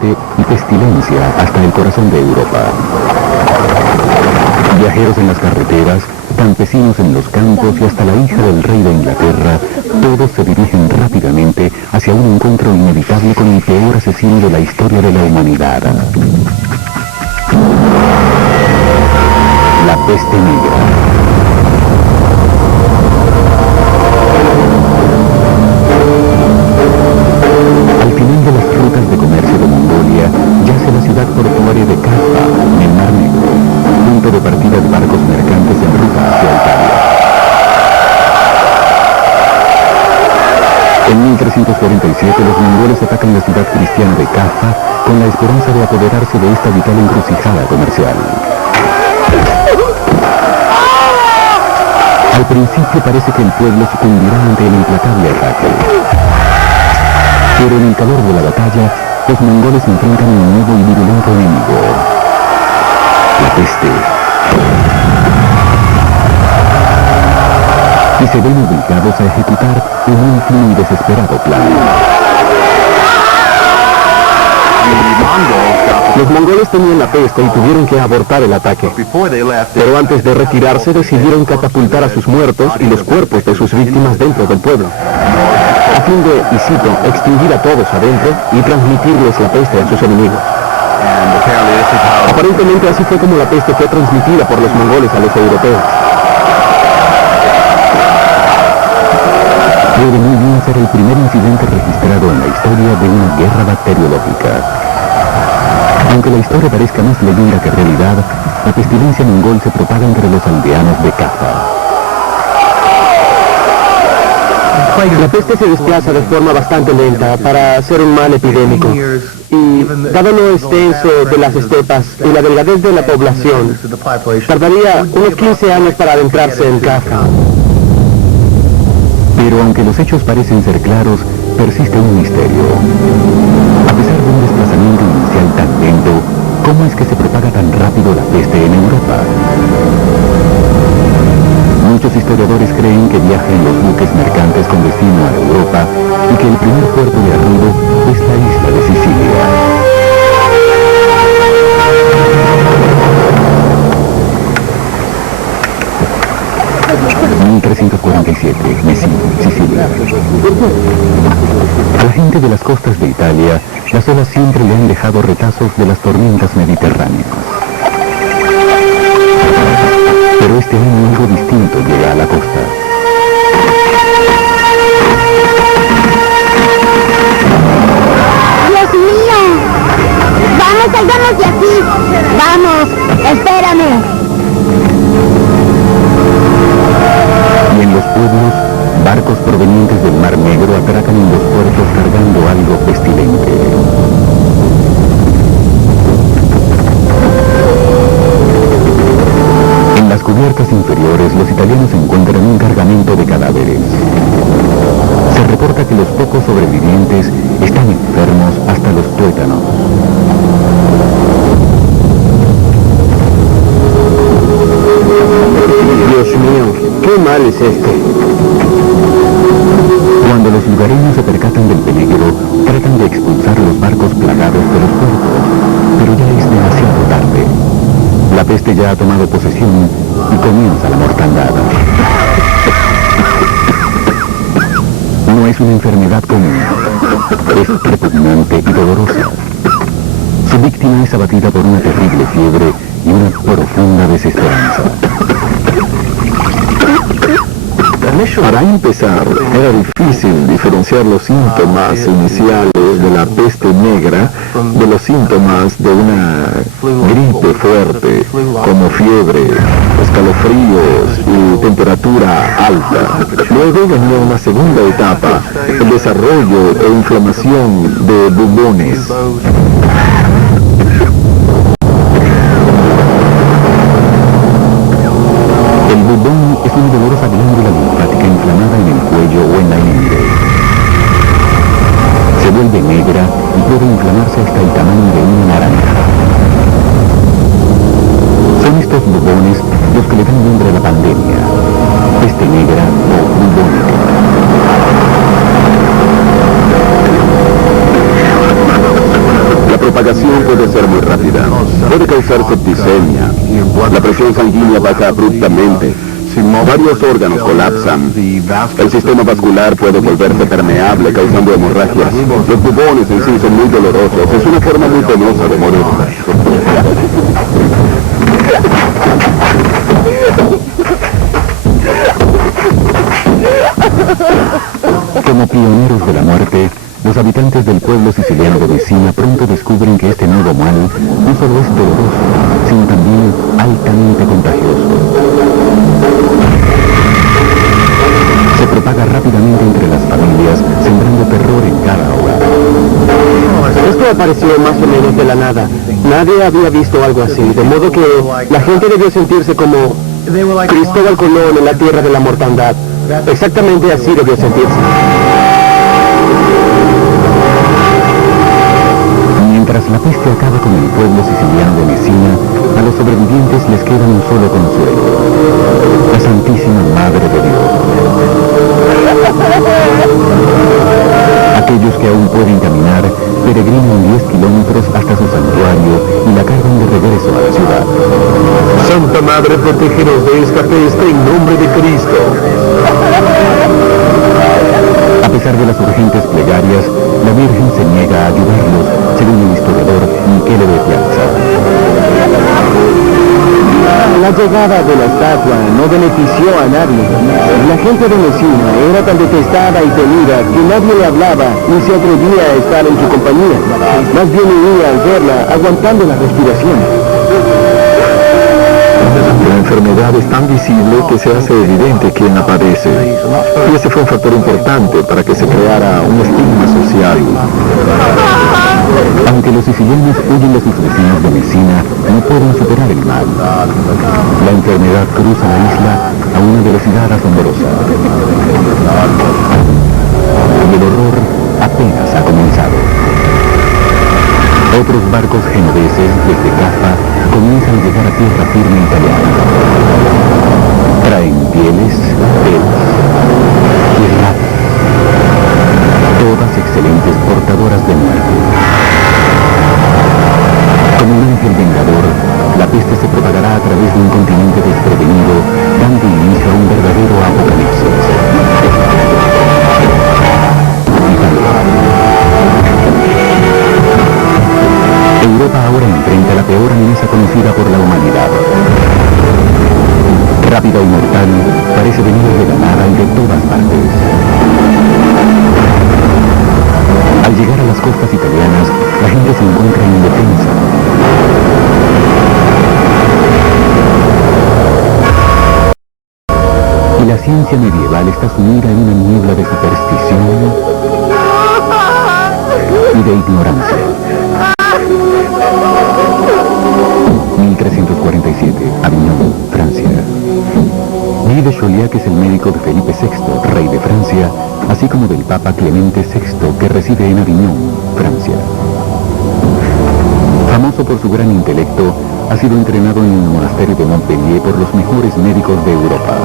muerte y pestilencia hasta el corazón de Europa. Viajeros en las carreteras, campesinos en los campos y hasta la hija del rey de Inglaterra, todos se dirigen rápidamente hacia un encuentro inevitable con el peor asesino de la historia de la humanidad. La peste negra. Al final de las rutas de comercio de Mongolia, yace la ciudad portuaria de Kaffa, en el Mar Negro, punto de partida de barcos mercantes en ruta hacia Italia. En 1347 los mongoles atacan la ciudad cristiana de Kaffa con la esperanza de apoderarse de esta vital encrucijada comercial. Al principio parece que el pueblo sucumbirá ante el implacable ataque. Pero en el calor de la batalla, los mongoles enfrentan un nuevo y virulento enemigo: la peste. Y se ven obligados a ejecutar un último y desesperado plan. Los mongoles tenían la peste y tuvieron que abortar el ataque. Pero antes de retirarse decidieron catapultar a sus muertos y los cuerpos de sus víctimas dentro del pueblo, a fin de, y cito, extinguir a todos adentro y transmitirles la peste a sus enemigos. Aparentemente así fue como la peste fue transmitida por los mongoles a los europeos. Puede muy bien ser el primer incidente registrado en la historia de una guerra bacteriológica. Aunque la historia parezca más leyenda que realidad, la pestilencia mongol se propaga entre los aldeanos de Kaffa. La peste se desplaza de forma bastante lenta para ser un mal epidémico. Y, dado lo extenso de las estepas y la delgadez de la población, tardaría unos 15 años para adentrarse en Kaffa. Pero aunque los hechos parecen ser claros, persiste un misterio. A pesar de un desplazamiento inicial tan lento, ¿cómo es que se propaga tan rápido la peste en Europa? Muchos historiadores creen que viaja en los buques mercantes con destino a Europa y que el primer puerto de arribo es la isla de Sicilia. 1347, Messina, Sicilia. A la gente de las costas de Italia, las olas siempre le han dejado retazos de las tormentas mediterráneas. Pero este año algo distinto llega a la costa. ¡Dios mío! ¡Vamos, salgamos de aquí! ¡Vamos! ¡Espérame! Y en los pueblos, barcos provenientes del Mar Negro atracan en los puertos cargando algo pestilente. En las cubiertas inferiores, los italianos encuentran un cargamento de cadáveres. Se reporta que los pocos sobrevivientes están enfermos hasta los tuétanos. Dios mío, qué mal es este. Cuando los lugareños se percatan del peligro, tratan de expulsar los barcos plagados de los puertos, pero ya es demasiado tarde. La peste ya ha tomado posesión y comienza la mortandad. No es una enfermedad común, es repugnante y dolorosa. Su víctima es abatida por una terrible fiebre y una profunda desesperanza. Para empezar, era difícil diferenciar los síntomas iniciales de la peste negra de los síntomas de una gripe fuerte, como fiebre, escalofríos y temperatura alta. Luego venía una segunda etapa, el desarrollo e inflamación de bubones. El bubón es una dolorosa glándula linfática inflamada en el cuello o en la ingle. Se vuelve negra y puede inflamarse hasta el tamaño de una naranja. Son estos bubones los que le dan nombre a la pandemia, peste negra o bubónica. evolución puede ser muy rápida. Puede causar septicemia. La presión sanguínea baja abruptamente. Varios órganos colapsan. El sistema vascular puede volverse permeable, causando hemorragias. Los bubones en sí son muy dolorosos. Es una forma muy penosa de morir. Como pioneros de la muerte, los habitantes del pueblo siciliano de Messina pronto descubren que este nuevo mal no solo es doloroso, sino también altamente contagioso. Se propaga rápidamente entre las familias, sembrando terror en cada hogar. Esto apareció más o menos de la nada. Nadie había visto algo así, de modo que la gente debió sentirse como Cristóbal Colón en la tierra de la mortandad. Exactamente así debió sentirse. Mientras la peste acaba con el pueblo siciliano de Messina, a los sobrevivientes les queda un solo consuelo: la Santísima Madre de Dios. Aquellos que aún pueden caminar peregrinan 10 kilómetros hasta su santuario y la cargan de regreso a la ciudad. Santa Madre, protégenos de esta peste en nombre de Cristo. A pesar de las urgentes plegarias, la Virgen se niega a ayudarlos, según el historiador Michele de Piazza. La llegada de la estatua no benefició a nadie. La gente de Messina era tan detestada y temida que nadie le hablaba ni se atrevía a estar en su compañía. Más bien huía al verla, aguantando la respiración. La enfermedad es tan visible que se hace evidente quién la padece. Y ese fue un factor importante para que se creara un estigma social. Aunque los sicilianos huyen de sus vecinos de Messina, no pueden superar el mal. La enfermedad cruza la isla a una velocidad asombrosa. Y el horror apenas ha comenzado. Otros barcos genoveses desde Caffa comienzan a llegar a tierra firme italiana. Traen pieles, telas y ratas, todas excelentes portadoras de muerte. Como un ángel vengador, la peste se propagará a través de un continente desprevenido, dando inicio a un verdadero apocalipsis. Europa ahora enfrenta la peor amenaza conocida por la humanidad. Rápida y mortal, parece venir de la nada y de todas partes. Al llegar a las costas italianas, la gente se encuentra indefensa. Y la ciencia medieval está sumida en una niebla de superstición y de ignorancia. 1347, Avignon, Francia. Guy de Chauliac es el médico de Felipe VI, rey de Francia, así como del Papa Clemente VI, que reside en Avignon, Francia. Famoso por su gran intelecto, ha sido entrenado en el monasterio de Montpellier por los mejores médicos de Europa.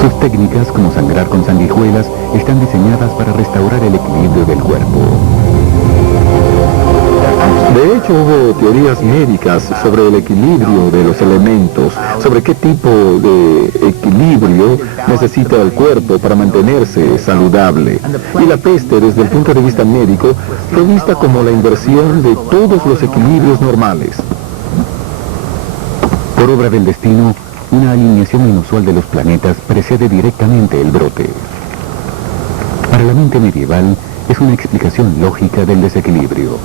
Sus técnicas, como sangrar con sanguijuelas, están diseñadas para restaurar el equilibrio del cuerpo. De hecho, hubo teorías médicas sobre el equilibrio de los elementos, sobre qué tipo de equilibrio necesita el cuerpo para mantenerse saludable. Y la peste, desde el punto de vista médico, fue vista como la inversión de todos los equilibrios normales. Por obra del destino, una alineación inusual de los planetas precede directamente el brote. Para la mente medieval, es una explicación lógica del desequilibrio.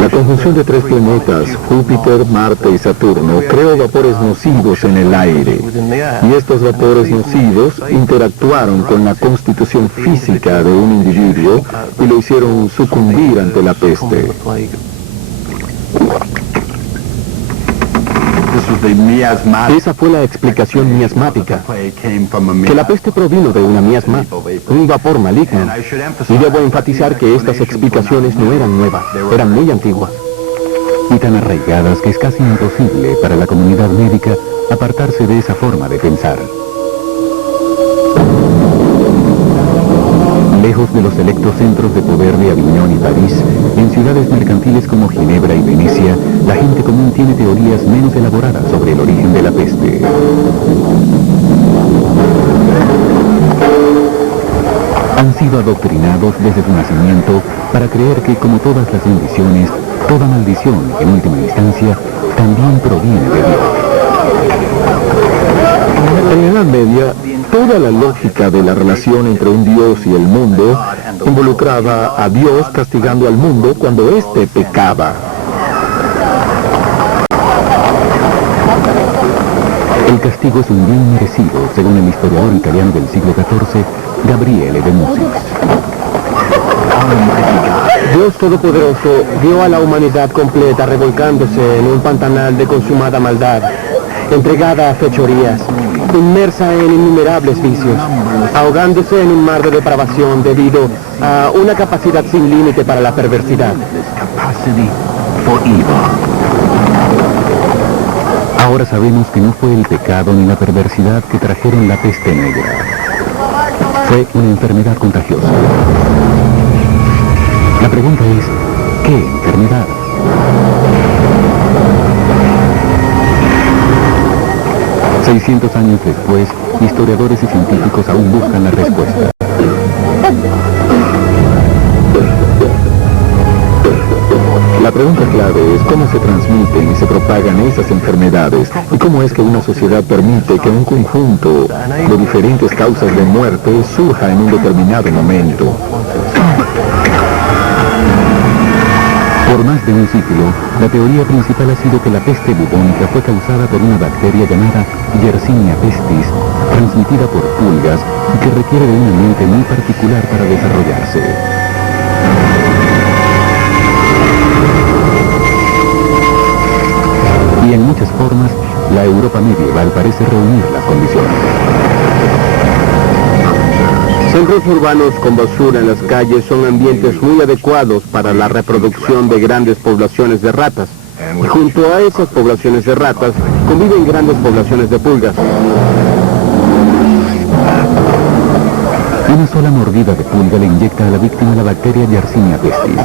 La conjunción de tres planetas, Júpiter, Marte y Saturno, creó vapores nocivos en el aire. Y estos vapores nocivos interactuaron con la constitución física de un individuo y lo hicieron sucumbir ante la peste. Esa fue la explicación miasmática, que la peste provino de una miasma, un vapor maligno. Y debo enfatizar que estas explicaciones no eran nuevas, eran muy antiguas. Y tan arraigadas que es casi imposible para la comunidad médica apartarse de esa forma de pensar. Lejos de los selectos centros de poder de Aviñón y París, en ciudades mercantiles como Ginebra y Venecia, la gente común tiene teorías menos elaboradas sobre el origen de la peste. Han sido adoctrinados desde su nacimiento para creer que, como todas las bendiciones, toda maldición, en última instancia, también proviene de Dios. En la Edad Media, toda la lógica de la relación entre un Dios y el mundo involucraba a Dios castigando al mundo cuando éste pecaba. El castigo es un bien merecido, según el historiador italiano del siglo XIV, Gabriele de Musis. Dios Todopoderoso vio a la humanidad completa revolcándose en un pantanal de consumada maldad, entregada a fechorías, inmersa en innumerables vicios, ahogándose en un mar de depravación debido a una capacidad sin límite para la perversidad. Ahora sabemos que no fue el pecado ni la perversidad que trajeron la peste negra. Fue una enfermedad contagiosa. La pregunta es, ¿qué enfermedad? $600 años después, historiadores y científicos aún buscan la respuesta. La pregunta clave es cómo se transmiten y se propagan esas enfermedades y cómo es que una sociedad permite que un conjunto de diferentes causas de muerte surja en un determinado momento. Por más de un siglo, la teoría principal ha sido que la peste bubónica fue causada por una bacteria llamada Yersinia pestis, transmitida por pulgas y que requiere de un ambiente muy particular para desarrollarse. Y en muchas formas, la Europa medieval parece reunir las condiciones. Centros urbanos con basura en las calles son ambientes muy adecuados para la reproducción de grandes poblaciones de ratas. Y junto a esas poblaciones de ratas conviven grandes poblaciones de pulgas. Una sola mordida de pulga le inyecta a la víctima la bacteria Yersinia pestis.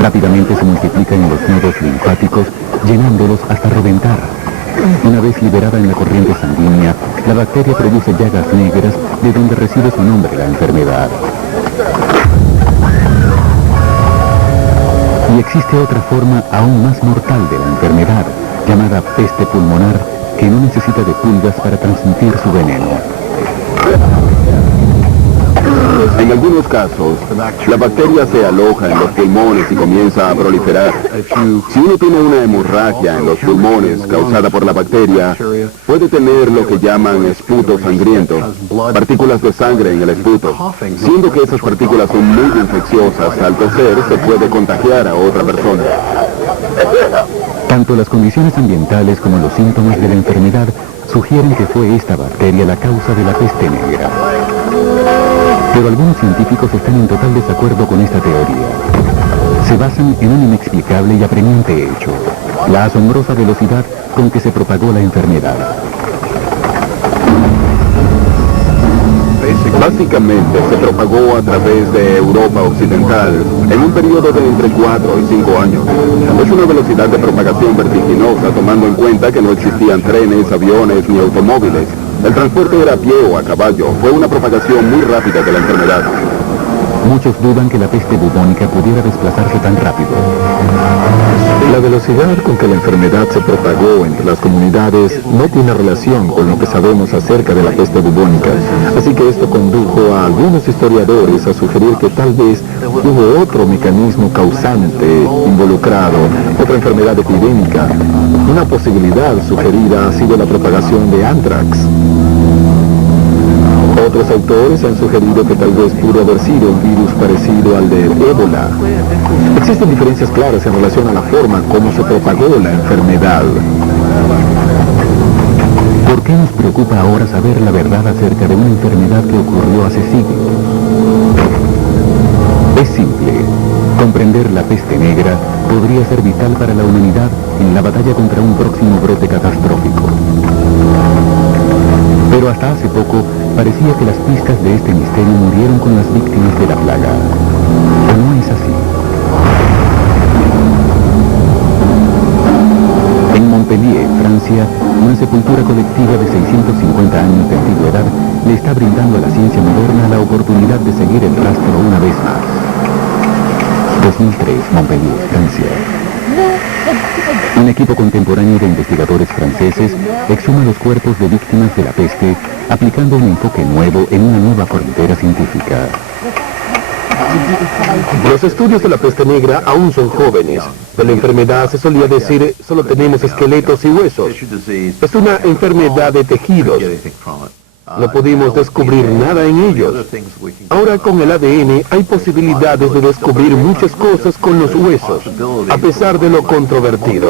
Rápidamente se multiplica en los nodos linfáticos, llenándolos hasta reventar. Una vez liberada en la corriente sanguínea, la bacteria produce llagas negras de donde recibe su nombre la enfermedad. Y existe otra forma aún más mortal de la enfermedad, llamada peste pulmonar, que no necesita de pulgas para transmitir su veneno. En algunos casos, la bacteria se aloja en los pulmones y comienza a proliferar. Si uno tiene una hemorragia en los pulmones causada por la bacteria, puede tener lo que llaman esputo sangriento, partículas de sangre en el esputo. Siendo que esas partículas son muy infecciosas, al toser se puede contagiar a otra persona. Tanto las condiciones ambientales como los síntomas de la enfermedad sugieren que fue esta bacteria la causa de la peste negra. Pero algunos científicos están en total desacuerdo con esta teoría. Se basan en un inexplicable y apremiante hecho: la asombrosa velocidad con que se propagó la enfermedad. Básicamente se propagó a través de Europa Occidental en un periodo de entre 4 y 5 años. Es una velocidad de propagación vertiginosa, tomando en cuenta que no existían trenes, aviones ni automóviles. El transporte era a pie o a caballo. Fue una propagación muy rápida de la enfermedad. Muchos dudan que la peste bubónica pudiera desplazarse tan rápido. La velocidad con que la enfermedad se propagó entre las comunidades no tiene relación con lo que sabemos acerca de la peste bubónica, así que esto condujo a algunos historiadores a sugerir que tal vez hubo otro mecanismo causante involucrado, otra enfermedad epidémica. Una posibilidad sugerida ha sido la propagación de anthrax. Otros autores han sugerido que tal vez pudo haber sido un virus parecido al de ébola. Existen diferencias claras en relación a la forma como se propagó la enfermedad. ¿Por qué nos preocupa ahora saber la verdad acerca de una enfermedad que ocurrió hace siglos? Es simple. Comprender la peste negra podría ser vital para la humanidad en la batalla contra un próximo brote catastrófico. Pero hasta hace poco parecía que las pistas de este misterio murieron con las víctimas de la plaga. ¿O no es así? En Montpellier, Francia, una sepultura colectiva de 650 años de antigüedad le está brindando a la ciencia moderna la oportunidad de seguir el rastro una vez más. 2003, Montpellier, Francia. Un equipo contemporáneo de investigadores franceses exhuma los cuerpos de víctimas de la peste, aplicando un enfoque nuevo en una nueva frontera científica. Los estudios de la peste negra aún son jóvenes. De la enfermedad se solía decir, solo tenemos esqueletos y huesos. Es una enfermedad de tejidos. No pudimos descubrir nada en ellos. Ahora con el ADN hay posibilidades de descubrir muchas cosas con los huesos, a pesar de lo controvertido.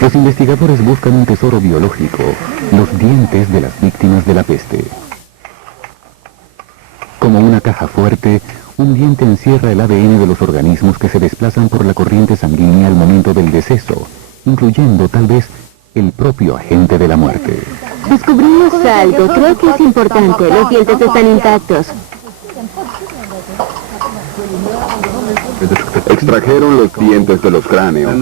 Los investigadores buscan un tesoro biológico, los dientes de las víctimas de la peste. Como una caja fuerte, un diente encierra el ADN de los organismos que se desplazan por la corriente sanguínea al momento del deceso, incluyendo tal vez el propio agente de la muerte. Descubrimos algo, creo que es importante. Los dientes están intactos. Extrajeron los dientes de los cráneos.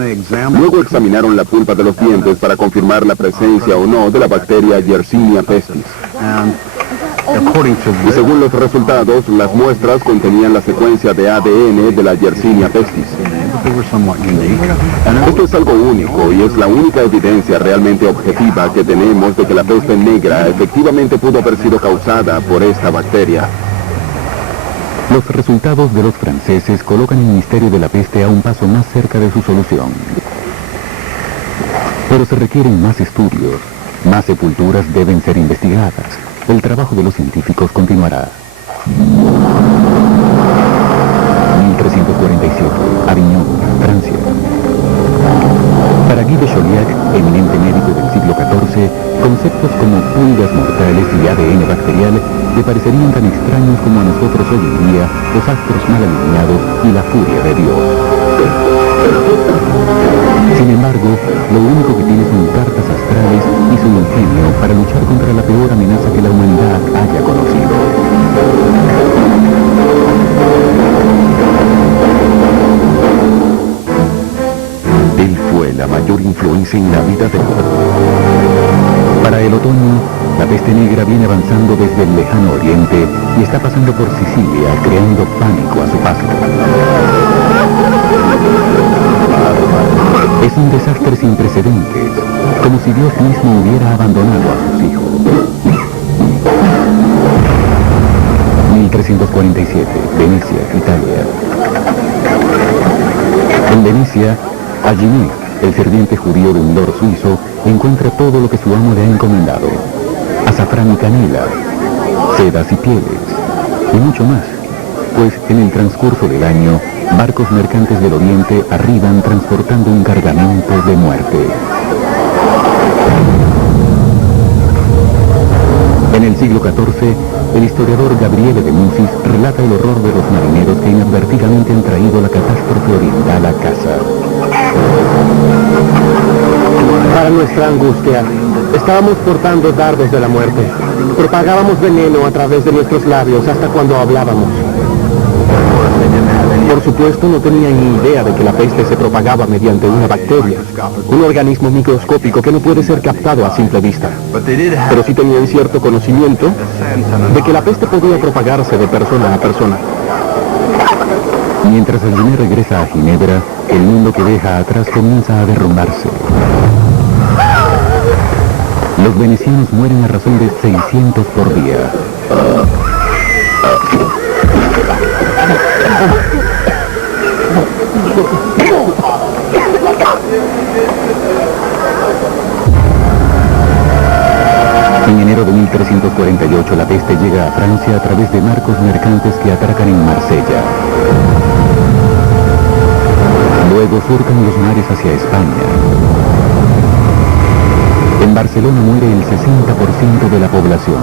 Luego examinaron la pulpa de los dientes para confirmar la presencia o no de la bacteria Yersinia pestis. Y según los resultados, las muestras contenían la secuencia de ADN de la Yersinia pestis. Esto es algo único y es la única evidencia realmente objetiva que tenemos de que la peste negra efectivamente pudo haber sido causada por esta bacteria. Los resultados de los franceses colocan el misterio de la peste a un paso más cerca de su solución. Pero se requieren más estudios, más sepulturas deben ser investigadas. El trabajo de los científicos continuará. 1347, Avignon, Francia. Para Guy de Chauliac, eminente médico del siglo XIV, conceptos como pulgas mortales y ADN bacterial le parecerían tan extraños como a nosotros hoy en día los astros mal alineados y la furia de Dios. Sin embargo, lo único que tiene son cartas astrales y su ingenio para luchar contra la peor amenaza que la humanidad haya conocido. Él fue la mayor influencia en la vida del mundo. Para el otoño, la peste negra viene avanzando desde el lejano oriente y está pasando por Sicilia, creando pánico a su paso. Es un desastre sin precedentes, como si Dios mismo hubiera abandonado a sus hijos. 1347, Venecia, Italia. En Venecia, Aginé, el sirviente judío de un lord suizo, encuentra todo lo que su amo le ha encomendado: azafrán y canela, sedas y pieles, y mucho más, pues en el transcurso del año, barcos mercantes del Oriente arriban transportando un cargamento de muerte. En el siglo XIV, el historiador Gabriele de Musis relata el horror de los marineros que inadvertidamente han traído la catástrofe oriental a casa. Para nuestra angustia, estábamos portando dardos de la muerte. Propagábamos veneno a través de nuestros labios hasta cuando hablábamos. Por supuesto, no tenían ni idea de que la peste se propagaba mediante una bacteria, un organismo microscópico que no puede ser captado a simple vista. Pero sí tenían cierto conocimiento de que la peste podía propagarse de persona a persona. Mientras Aginé regresa a Ginebra, el mundo que deja atrás comienza a derrumbarse. Los venecianos mueren a razón de 600 por día. En enero de 1348 la peste llega a Francia a través de barcos mercantes que atracan en Marsella. Luego surcan los mares hacia España. En Barcelona muere el 60% de la población.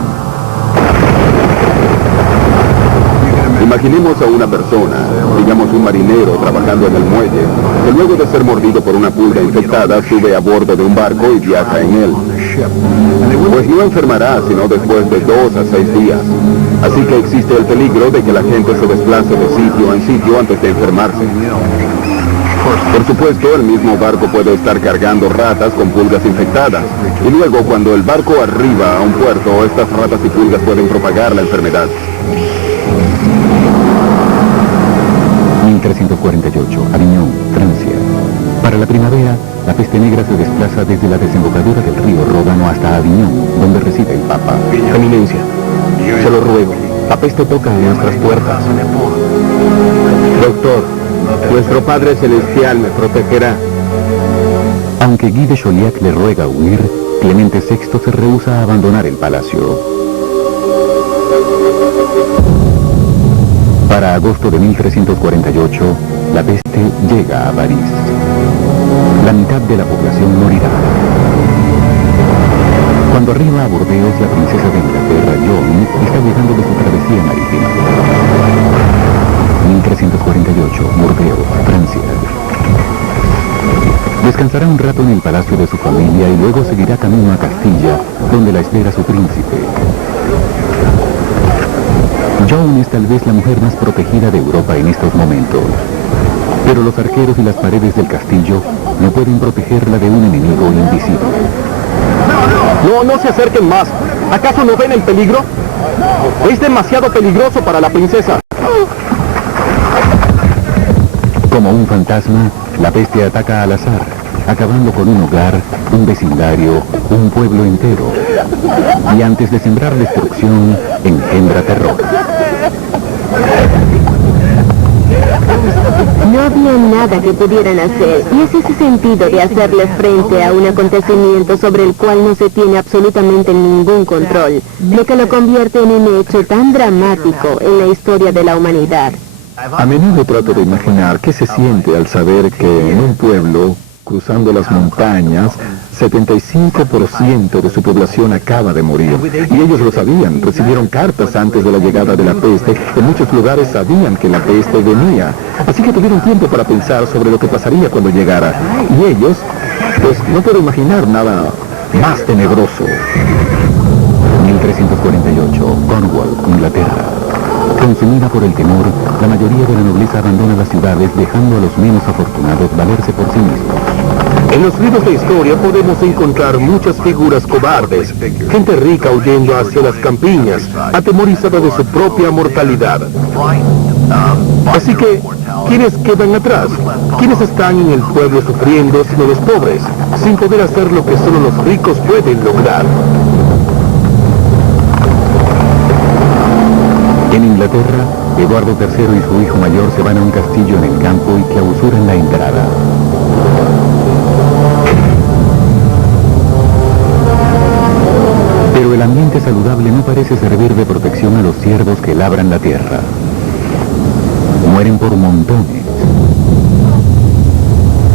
Imaginemos a una persona, digamos un marinero trabajando en el muelle, que luego de ser mordido por una pulga infectada sube a bordo de un barco y viaja en él. Pues no enfermará sino después de 2 a 6 días. Así que existe el peligro de que la gente se desplace de sitio en sitio antes de enfermarse. Por supuesto, el mismo barco puede estar cargando ratas con pulgas infectadas. Y luego, cuando el barco arriba a un puerto, estas ratas y pulgas pueden propagar la enfermedad. 1348, Avignon, Francia. Para la primavera, la peste negra se desplaza desde la desembocadura del río Ródano hasta Avignon, donde reside el Papa. Eminencia, se lo ruego, la peste toca a nuestras puertas. Doctor, nuestro Padre Celestial me protegerá. Aunque Guy de Chauliac le ruega huir, Clemente VI se rehúsa a abandonar el palacio. Para agosto de 1348, la peste llega a París. La mitad de la población morirá. Cuando arriba a Burdeos, la princesa de Inglaterra, Joan, está llegando de su travesía marítima. 1348, Burdeos, Francia. Descansará un rato en el palacio de su familia y luego seguirá camino a Castilla, donde la espera su príncipe. Joan es tal vez la mujer más protegida de Europa en estos momentos. Pero los arqueros y las paredes del castillo no pueden protegerla de un enemigo invisible. No se acerquen más. ¿Acaso no ven el peligro? Es demasiado peligroso para la princesa. Como un fantasma, la peste ataca al azar, acabando con un hogar, un vecindario, un pueblo entero. Y antes de sembrar destrucción, engendra terror. No había nada que pudieran hacer, y es ese sentido de hacerle frente a un acontecimiento sobre el cual no se tiene absolutamente ningún control, lo que lo convierte en un hecho tan dramático en la historia de la humanidad. A menudo trato de imaginar qué se siente al saber que en un pueblo, cruzando las montañas, 75% de su población acaba de morir. Y ellos lo sabían, recibieron cartas antes de la llegada de la peste. En muchos lugares sabían que la peste venía. Así que tuvieron tiempo para pensar sobre lo que pasaría cuando llegara. Y ellos, pues no puedo imaginar nada más tenebroso. 1348, Cornwall, Inglaterra. Consumida por el temor, la mayoría de la nobleza abandona las ciudades, dejando a los menos afortunados valerse por sí mismos. En los libros de historia podemos encontrar muchas figuras cobardes, gente rica huyendo hacia las campiñas, atemorizada de su propia mortalidad. Así que, ¿quiénes quedan atrás? ¿Quiénes están en el pueblo sufriendo sino los pobres, sin poder hacer lo que solo los ricos pueden lograr? En Inglaterra, Eduardo III y su hijo mayor se van a un castillo en el campo y clausuran la entrada. Pero el ambiente saludable no parece servir de protección a los ciervos que labran la tierra. Mueren por montones.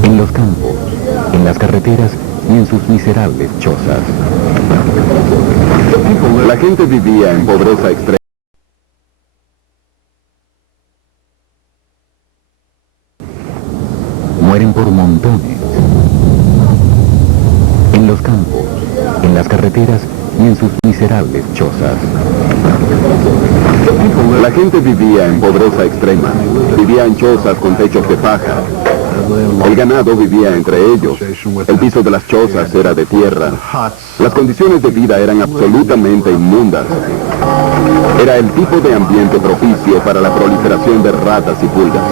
En los campos, en las carreteras y en sus miserables chozas. La gente vivía en pobreza extrema. Mueren por montones. En los campos, en las carreteras y en sus miserables chozas. La gente vivía en pobreza extrema. Vivía en chozas con techos de paja. El ganado vivía entre ellos. El piso de las chozas era de tierra. Las condiciones de vida eran absolutamente inmundas. Era el tipo de ambiente propicio para la proliferación de ratas y pulgas.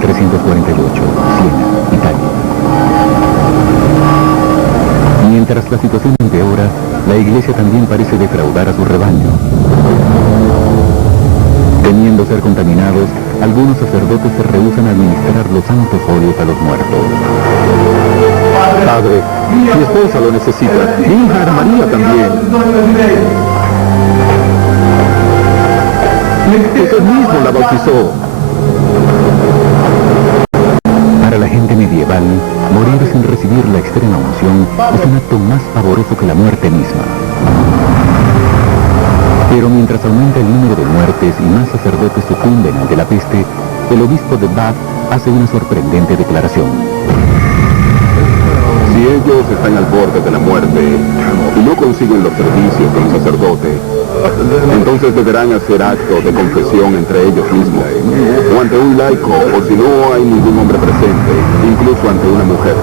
1348, Siena, Italia. Mientras la situación empeora, la iglesia también parece defraudar a su rebaño. Temiendo ser contaminados, algunos sacerdotes se rehúsan a administrar los santos óleos a los muertos. Padre, mi esposa lo necesita. Mi hija Ana María también. Jesús mismo la bautizó. Para la gente medieval, morir sin recibir la extrema unción es un acto más pavoroso que la muerte misma. Pero mientras aumenta el número de muertes y más sacerdotes sucumben ante la peste, el obispo de Bath hace una sorprendente declaración. Si ellos están al borde de la muerte y no consiguen los servicios de un sacerdote, entonces deberán hacer actos de confesión entre ellos mismos, o ante un laico, o si no hay ningún hombre presente, incluso ante una mujer.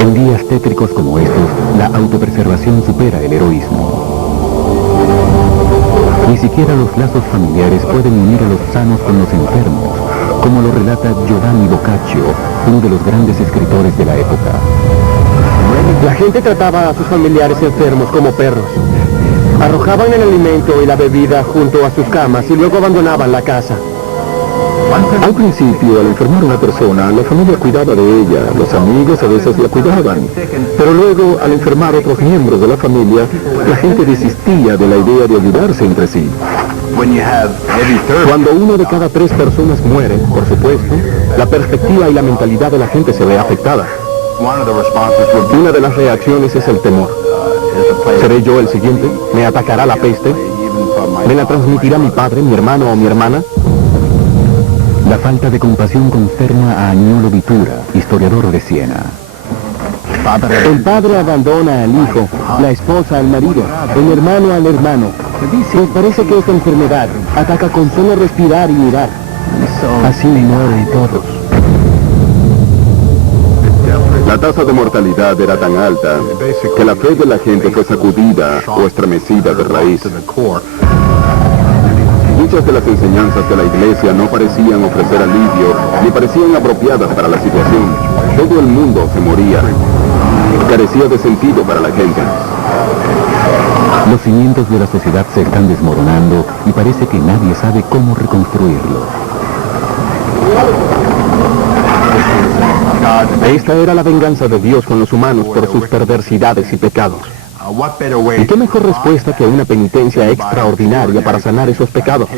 En días tétricos como estos, la autopreservación supera el heroísmo. Ni siquiera los lazos familiares pueden unir a los sanos con los enfermos, como lo relata Giovanni Boccaccio, uno de los grandes escritores de la época. La gente trataba a sus familiares enfermos como perros. Arrojaban el alimento y la bebida junto a sus camas y luego abandonaban la casa. Al principio, al enfermar una persona, la familia cuidaba de ella, los amigos a veces la cuidaban. Pero luego, al enfermar otros miembros de la familia, la gente desistía de la idea de ayudarse entre sí. Cuando 1 de cada 3 personas muere, por supuesto, la perspectiva y la mentalidad de la gente se ve afectada. Una de las reacciones es el temor. ¿Seré yo el siguiente? ¿Me atacará la peste? ¿Me la transmitirá mi padre, mi hermano o mi hermana? La falta de compasión consterna a Agnolo Vitura, historiador de Siena. El padre abandona al hijo, la esposa al marido, el hermano al hermano. Pues parece que esta enfermedad ataca con solo respirar y mirar. Así mueren todos. La tasa de mortalidad era tan alta que la fe de la gente fue sacudida o estremecida de raíz. Muchas de las enseñanzas de la iglesia no parecían ofrecer alivio ni parecían apropiadas para la situación. Todo el mundo se moría. Carecía de sentido para la gente. Los cimientos de la sociedad se están desmoronando y parece que nadie sabe cómo reconstruirlo. Esta era la venganza de Dios con los humanos por sus perversidades y pecados. ¿Y qué mejor respuesta que una penitencia extraordinaria para sanar esos pecados?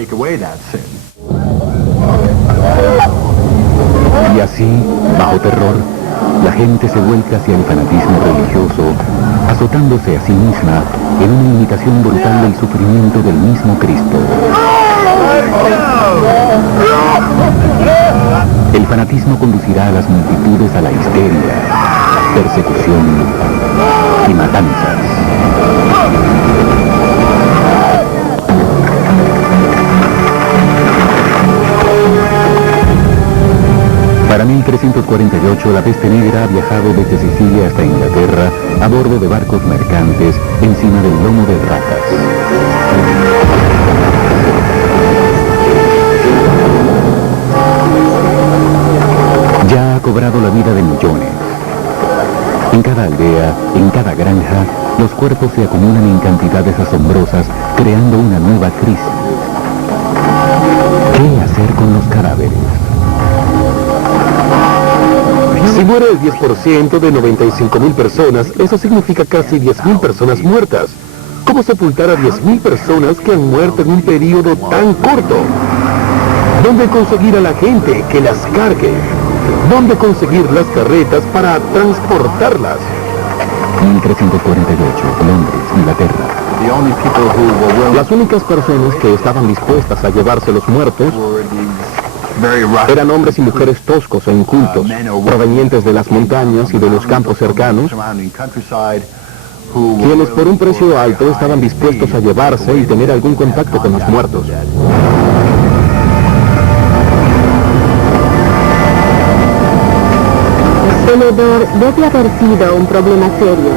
Y así, bajo terror, la gente se vuelca hacia el fanatismo religioso, azotándose a sí misma en una imitación brutal del sufrimiento del mismo Cristo. El fanatismo conducirá a las multitudes a la histeria, persecución y matanzas. Para 1348, la peste negra ha viajado desde Sicilia hasta Inglaterra a bordo de barcos mercantes encima del lomo de ratas. Ya ha cobrado la vida de millones. En cada aldea, en cada granja, los cuerpos se acumulan en cantidades asombrosas, creando una nueva crisis. ¿Qué hacer con los cadáveres? Si muere el 10% de 95.000 personas, eso significa casi 10.000 personas muertas. ¿Cómo sepultar a 10.000 personas que han muerto en un periodo tan corto? ¿Dónde conseguir a la gente que las cargue? ¿Dónde conseguir las carretas para transportarlas? 1348, Londres, Inglaterra. Las únicas personas que estaban dispuestas a llevarse los muertos eran hombres y mujeres toscos e incultos, provenientes de las montañas y de los campos cercanos, quienes por un precio alto estaban dispuestos a llevarse y tener algún contacto con los muertos. El hedor debe haber sido un problema serio.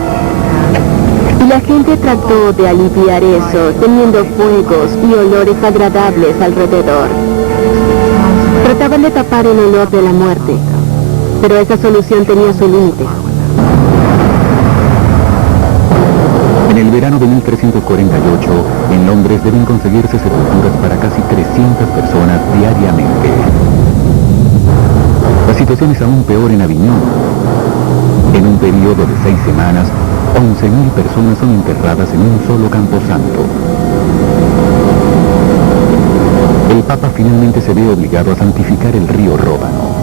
Y la gente trató de aliviar eso teniendo fuegos y olores agradables alrededor. Trataban de tapar el olor de la muerte, pero esa solución tenía su límite. En el verano de 1348, en Londres deben conseguirse sepulturas para casi 300 personas diariamente. La situación es aún peor en Aviñón. En un periodo de 6 semanas, 11.000 personas son enterradas en un solo camposanto. El Papa finalmente se ve obligado a santificar el río Ródano.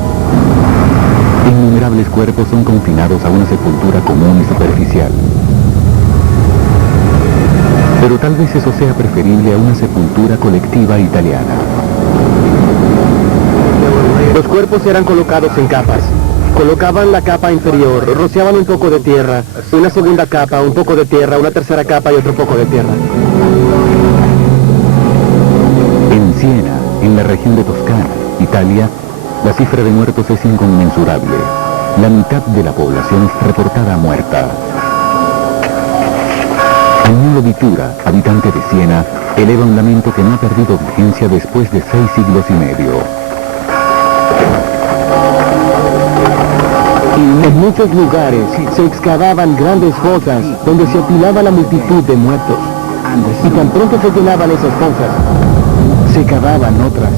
Innumerables cuerpos son confinados a una sepultura común y superficial. Pero tal vez eso sea preferible a una sepultura colectiva italiana. Los cuerpos eran colocados en capas. Colocaban la capa inferior, rociaban un poco de tierra, una segunda capa, un poco de tierra, una tercera capa y otro poco de tierra. En Siena, en la región de Toscana, Italia, la cifra de muertos es inconmensurable. La mitad de la población es reportada muerta. Agnolo Vitura, habitante de Siena, eleva un lamento que no ha perdido vigencia después de 6 siglos y medio. En muchos lugares se excavaban grandes fosas donde se apilaba la multitud de muertos. Y tan pronto se llenaban esas fosas, se cavaban otras.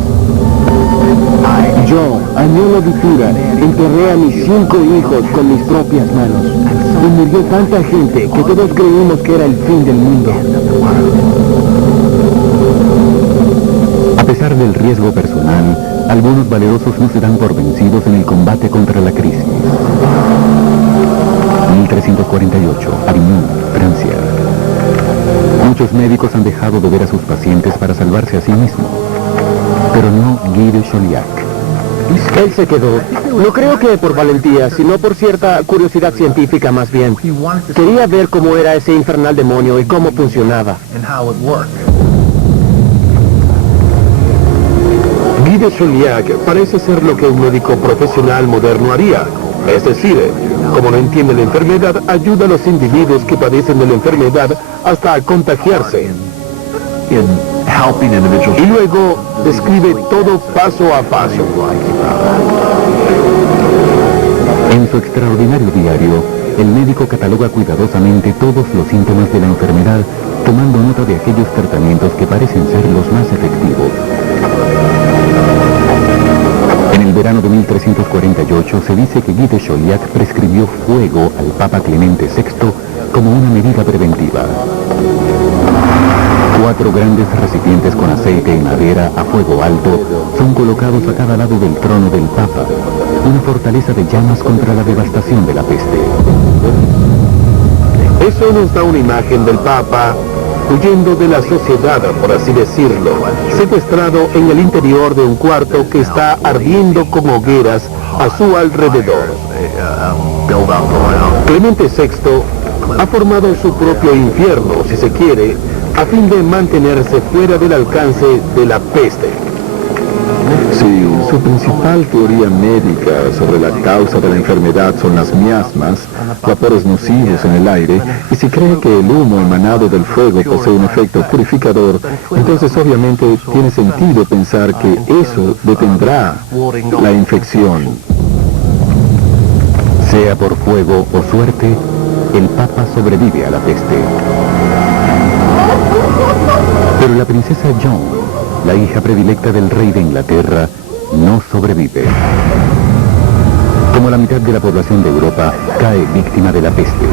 Yo, Agnolo Vitura, enterré a mis 5 hijos con mis propias manos. Y murió tanta gente que todos creímos que era el fin del mundo. A pesar del riesgo personal, algunos valerosos no se dan por vencidos en el combate contra la crisis. 1348, Avignon, Francia. Muchos médicos han dejado de ver a sus pacientes para salvarse a sí mismos, pero no Guy de Chauliac. Él se quedó, no creo que por valentía, sino por cierta curiosidad científica más bien. Quería ver cómo era ese infernal demonio y cómo funcionaba. Guy de Chauliac parece ser lo que un médico profesional moderno haría. Es decir, como no entiende la enfermedad, ayuda a los individuos que padecen de la enfermedad hasta a contagiarse. Y luego describe todo paso a paso. En su extraordinario diario, el médico cataloga cuidadosamente todos los síntomas de la enfermedad, tomando nota de aquellos tratamientos que parecen ser los más efectivos. En el verano de 1348 se dice que Guy de Chauliac prescribió fuego al Papa Clemente VI como una medida preventiva. 4 grandes recipientes con aceite y madera a fuego alto son colocados a cada lado del trono del Papa, una fortaleza de llamas contra la devastación de la peste. Eso nos da una imagen del Papa huyendo de la sociedad, por así decirlo, secuestrado en el interior de un cuarto que está ardiendo con hogueras a su alrededor. Clemente VI ha formado su propio infierno, si se quiere, a fin de mantenerse fuera del alcance de la peste. Si su principal teoría médica sobre la causa de la enfermedad son las miasmas, vapores nocivos en el aire, y si cree que el humo emanado del fuego posee un efecto purificador, entonces obviamente tiene sentido pensar que eso detendrá la infección. Sea por fuego o suerte, el Papa sobrevive a la peste. Pero la princesa Joan, la hija predilecta del rey de Inglaterra, no sobrevive. Como la mitad de la población de Europa, cae víctima de la peste.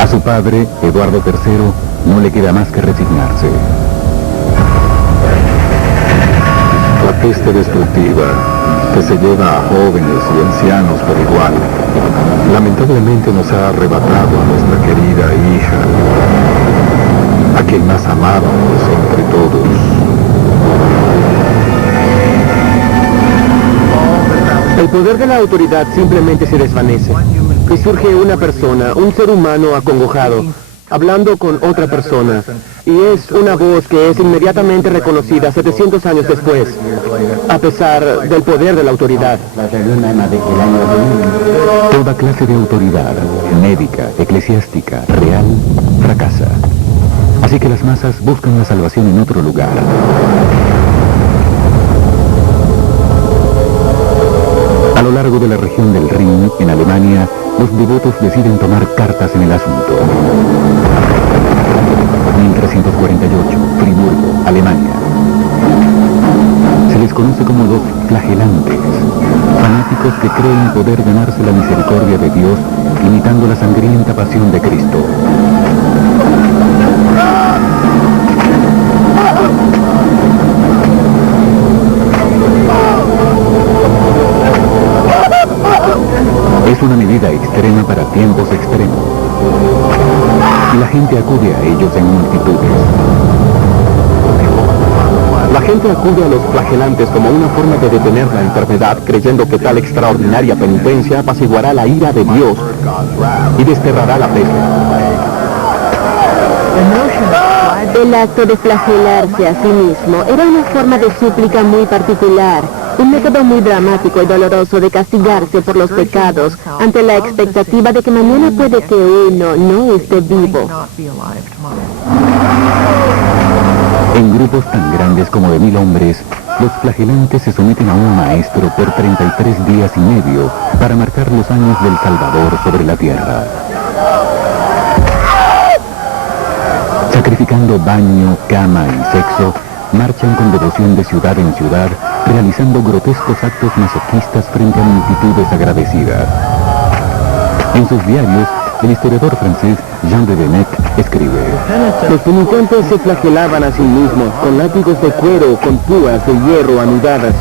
A su padre, Eduardo III, no le queda más que resignarse. La peste destructiva, que se lleva a jóvenes y ancianos por igual, lamentablemente nos ha arrebatado a nuestra querida hija, a quien más amábamos entre todos. El poder de la autoridad simplemente se desvanece. Y surge una persona, un ser humano acongojado, hablando con otra persona. Y es una voz que es inmediatamente reconocida 700 años después, a pesar del poder de la autoridad. Toda clase de autoridad, médica, eclesiástica, real, fracasa. Así que las masas buscan la salvación en otro lugar. A lo largo de la región del Rin, en Alemania, los devotos deciden tomar cartas en el asunto. 1348, Friburgo, Alemania. Se les conoce como los flagelantes, fanáticos que creen poder ganarse la misericordia de Dios imitando la sangrienta pasión de Cristo. Es una medida extrema para tiempos extremos. Y la gente acude a ellos en multitudes. La gente acude a los flagelantes como una forma de detener la enfermedad, creyendo que tal extraordinaria penitencia apaciguará la ira de Dios y desterrará la peste. El acto de flagelarse a sí mismo era una forma de súplica muy particular, un método muy dramático y doloroso de castigarse por los pecados ante la expectativa de que mañana puede que uno no esté vivo. En grupos tan grandes como de 1000 hombres, los flagelantes se someten a un maestro por 33 días y medio para marcar los años del Salvador sobre la tierra. Sacrificando baño, cama y sexo, marchan con devoción de ciudad en ciudad, realizando grotescos actos masoquistas frente a multitudes agradecidas. En sus diarios, el historiador francés Jean de Venette escribe: Los penitentes se flagelaban a sí mismos con látigos de cuero con púas de hierro anudadas.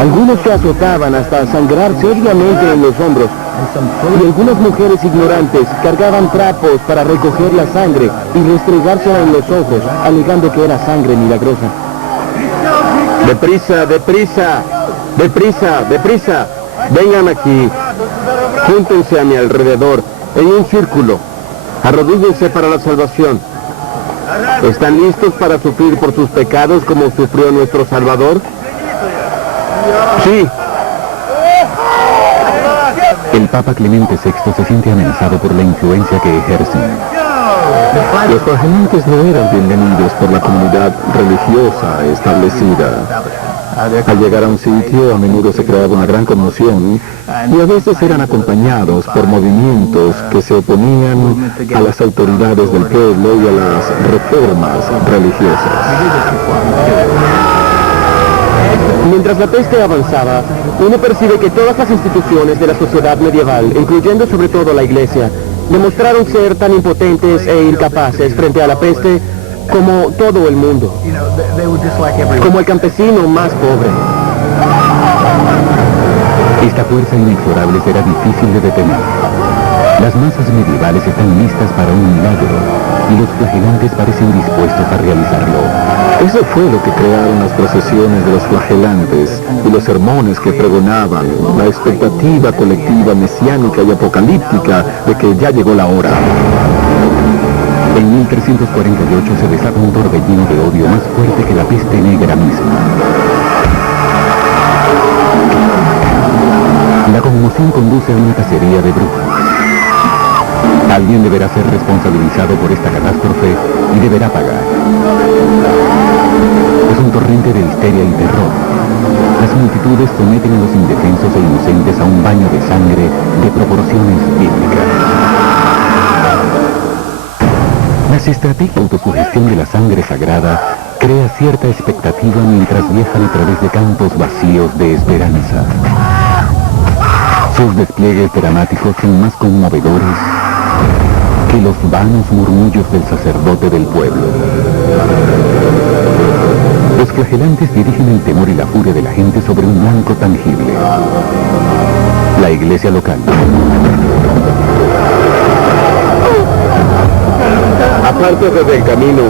Algunos se azotaban hasta sangrar seriamente en los hombros, y algunas mujeres ignorantes cargaban trapos para recoger la sangre y restregársela en los ojos, alegando que era sangre milagrosa. ¡Deprisa, deprisa! ¡Deprisa, deprisa! Vengan aquí. Júntense a mi alrededor, en un círculo. Arrodíllense para la salvación. ¿Están listos para sufrir por sus pecados como sufrió nuestro Salvador? Sí. El Papa Clemente VI se siente amenazado por la influencia que ejercen. Los flagelantes no eran bienvenidos por la comunidad religiosa establecida. Al llegar a un sitio, a menudo se creaba una gran conmoción y a veces eran acompañados por movimientos que se oponían a las autoridades del pueblo y a las reformas religiosas. Mientras la peste avanzaba, uno percibe que todas las instituciones de la sociedad medieval, incluyendo sobre todo la Iglesia, demostraron ser tan impotentes e incapaces frente a la peste como todo el mundo, como el campesino más pobre. Esta fuerza inexorable será difícil de detener. Las masas medievales están listas para un milagro y los flagelantes parecen dispuestos a realizarlo. Eso fue lo que crearon las procesiones de los flagelantes y los sermones que pregonaban, la expectativa colectiva mesiánica y apocalíptica de que ya llegó la hora. En 1348 se desata un torbellino de odio más fuerte que la peste negra misma. La conmoción conduce a una cacería de brujas. Alguien deberá ser responsabilizado por esta catástrofe y deberá pagar. Es un torrente de histeria y terror. Las multitudes someten a los indefensos e inocentes a un baño de sangre de proporciones bíblicas. Las estrategias de autosugestión de la sangre sagrada crea cierta expectativa mientras viajan a través de campos vacíos de esperanza. Sus despliegues dramáticos son más conmovedores que los vanos murmullos del sacerdote del pueblo. Los flagelantes dirigen el temor y la furia de la gente sobre un blanco tangible: la iglesia local. Apártese del camino.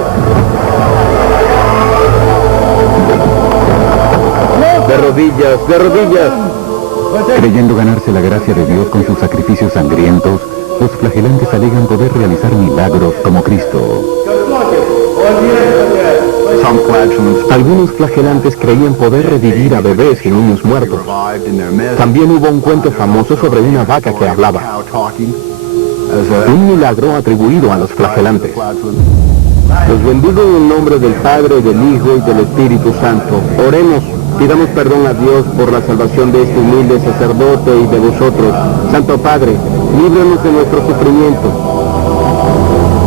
De rodillas, de rodillas. Creyendo ganarse la gracia de Dios con sus sacrificios sangrientos, los flagelantes alegan poder realizar milagros como Cristo. Algunos flagelantes creían poder revivir a bebés y niños muertos. También hubo un cuento famoso sobre una vaca que hablaba. Un milagro atribuido a los flagelantes. Los bendigo en el nombre del Padre, del Hijo y del Espíritu Santo. Oremos, pidamos perdón a Dios por la salvación de este humilde sacerdote y de vosotros. Santo Padre, líbranos de nuestro sufrimiento.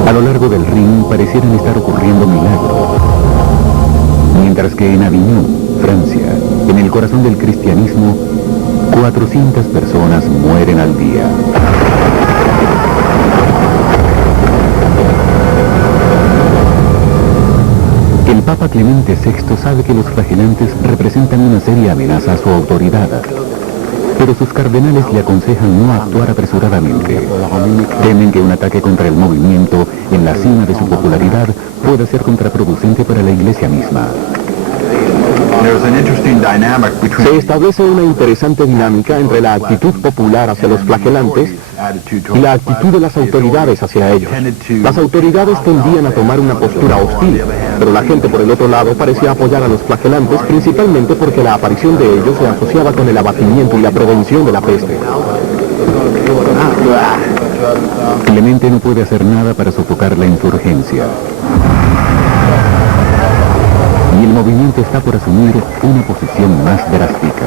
A lo largo del Rin parecieran estar ocurriendo milagros. Mientras que en Avignon, Francia, en el corazón del cristianismo, 400 personas mueren al día. El Papa Clemente VI sabe que los flagelantes representan una seria amenaza a su autoridad. pero sus cardenales le aconsejan no actuar apresuradamente. Temen que un ataque contra el movimiento, en la cima de su popularidad, pueda ser contraproducente para la Iglesia misma. Se establece una interesante dinámica entre la actitud popular hacia los flagelantes y la actitud de las autoridades hacia ellos. Las autoridades tendían a tomar una postura hostil, pero la gente por el otro lado parecía apoyar a los flagelantes principalmente porque la aparición de ellos se asociaba con el abatimiento y la prevención de la peste. Clemente no puede hacer nada para sofocar la insurgencia. Y el movimiento está por asumir una posición más drástica.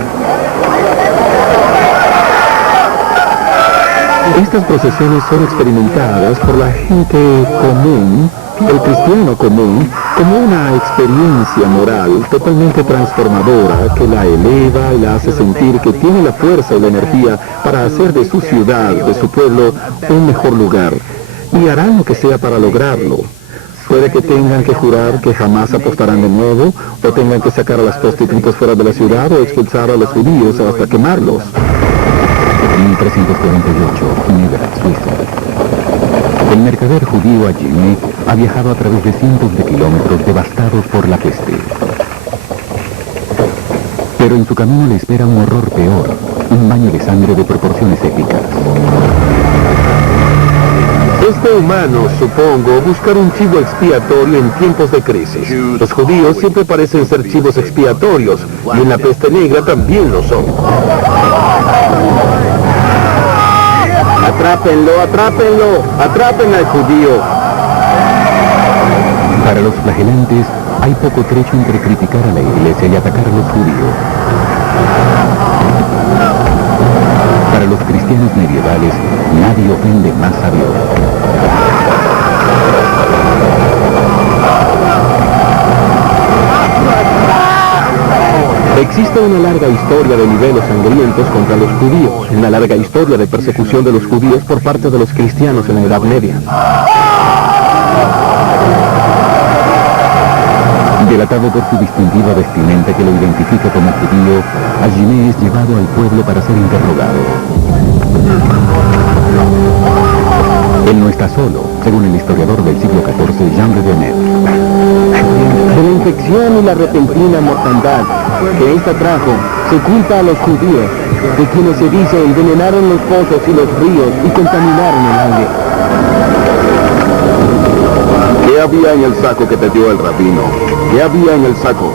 Estas procesiones son experimentadas por la gente común, el cristiano común, como una experiencia moral totalmente transformadora que la eleva y la hace sentir que tiene la fuerza y la energía para hacer de su ciudad, de su pueblo, un mejor lugar. Y harán lo que sea para lograrlo. Puede que tengan que jurar que jamás apostarán de nuevo, o tengan que sacar a las prostitutas fuera de la ciudad, o expulsar a los judíos hasta quemarlos. 1348, Ginebra, Suiza. El mercader judío Ajimé ha viajado a través de cientos de kilómetros devastados por la peste. Pero en su camino le espera un horror peor, un baño de sangre de proporciones épicas. Es de humanos, supongo, buscar un chivo expiatorio en tiempos de crisis. Los judíos siempre parecen ser chivos expiatorios, y en la peste negra también lo son. ¡Atrápenlo, atrápenlo! ¡Atrapen al judío! Para los flagelantes, hay poco trecho entre criticar a la Iglesia y atacar a los judíos. Para los cristianos medievales, nadie ofende más a Dios. Existe una larga historia de niveles sangrientos contra los judíos, una larga historia de persecución de los judíos por parte de los cristianos en la Edad Media. Delatado por su distintiva vestimenta que lo identifica como judío, Ajimé es llevado al pueblo para ser interrogado. Él no está solo, según el historiador del siglo XIV, Jean de Venette. De la infección y la repentina mortandad que esta trajo, se culpa a los judíos, de quienes se dice envenenaron los pozos y los ríos y contaminaron el aire. ¿Qué había en el saco que te dio el rabino? ¿Qué había en el saco?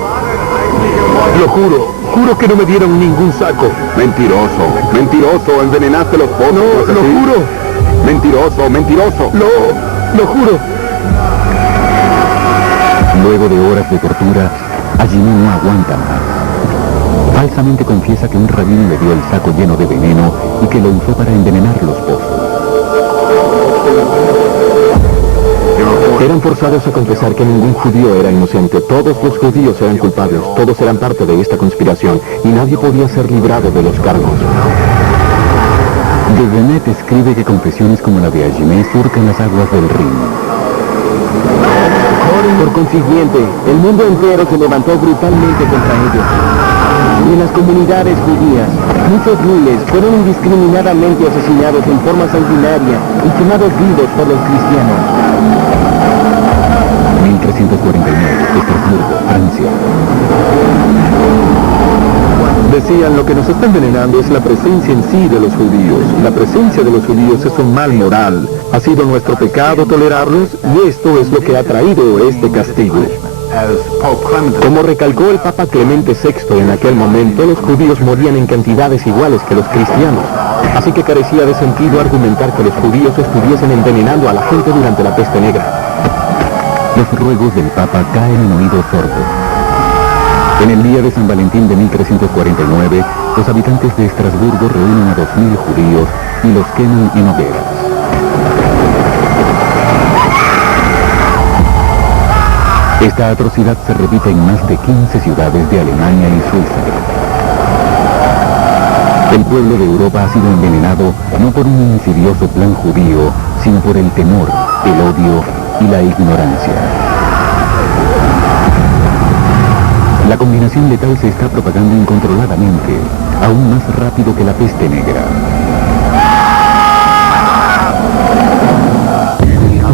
Lo juro que no me dieron ningún saco. Mentiroso, envenenaste los pozos. No, lo juro. Mentiroso. Lo juro. Luego de horas de tortura, Ajimé no aguanta más. Falsamente confiesa que un rabino le dio el saco lleno de veneno y que lo usó para envenenar los pozos. Eran forzados a confesar que ningún judío era inocente. Todos los judíos eran culpables, todos eran parte de esta conspiración, y nadie podía ser librado de los cargos. De Venette escribe que confesiones como la de Ajimé surcan las aguas del Rin. Por consiguiente, el mundo entero se levantó brutalmente contra ellos. Y en las comunidades judías, muchos miles fueron indiscriminadamente asesinados en forma sanguinaria y quemados vivos por los cristianos. 1349, Estrasburgo, Francia. Decían, lo que nos está envenenando es la presencia en sí de los judíos. La presencia de los judíos es un mal moral. Ha sido nuestro pecado tolerarlos, y esto es lo que ha traído este castigo. Como recalcó el Papa Clemente VI en aquel momento, los judíos morían en cantidades iguales que los cristianos. Así que carecía de sentido argumentar que los judíos estuviesen envenenando a la gente durante la peste negra. Los ruegos del Papa caen en oídos sordos. En el día de San Valentín de 1349, los habitantes de Estrasburgo reúnen a 2000 judíos y los queman en hogueras. Esta atrocidad se repite en más de 15 ciudades de Alemania y Suiza. El pueblo de Europa ha sido envenenado no por un insidioso plan judío, sino por el temor, el odio y la ignorancia. La combinación letal se está propagando incontroladamente. aún más rápido que la peste negra.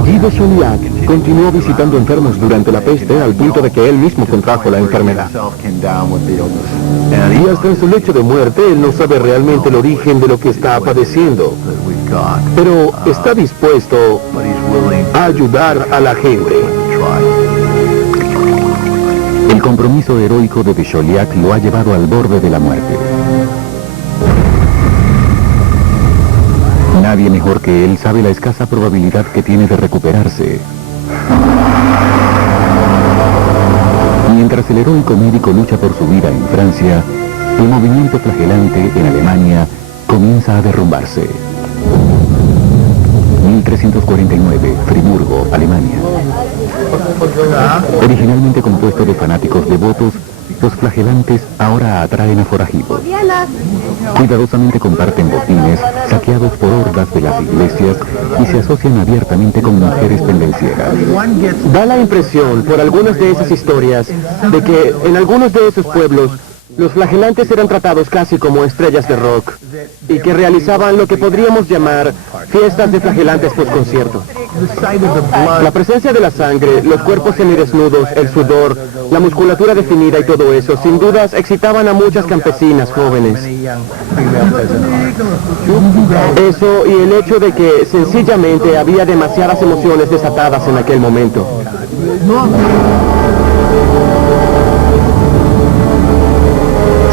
Guy de Chauliac continuó visitando enfermos durante la peste al punto de que él mismo contrajo la enfermedad. Y hasta en su lecho de muerte él no sabe realmente el origen de lo que está padeciendo, pero está dispuesto a ayudar a la gente. El compromiso heroico de Chauliac lo ha llevado al borde de la muerte. Nadie mejor que él sabe la escasa probabilidad que tiene de recuperarse. Mientras el heroico médico lucha por su vida en Francia, el movimiento flagelante en Alemania comienza a derrumbarse. 1349, Friburgo, Alemania. Originalmente compuesto de fanáticos devotos, los flagelantes ahora atraen a forajidos. Cuidadosamente comparten botines saqueados por hordas de las iglesias y se asocian abiertamente con mujeres pendencieras. Da la impresión, por algunas de esas historias, de que en algunos de esos pueblos los flagelantes eran tratados casi como estrellas de rock y que realizaban lo que podríamos llamar fiestas de flagelantes post-concierto. La presencia de la sangre, los cuerpos semidesnudos, el sudor, la musculatura definida y todo eso, sin dudas excitaban a muchas campesinas jóvenes. Eso y el hecho de que sencillamente había demasiadas emociones desatadas en aquel momento.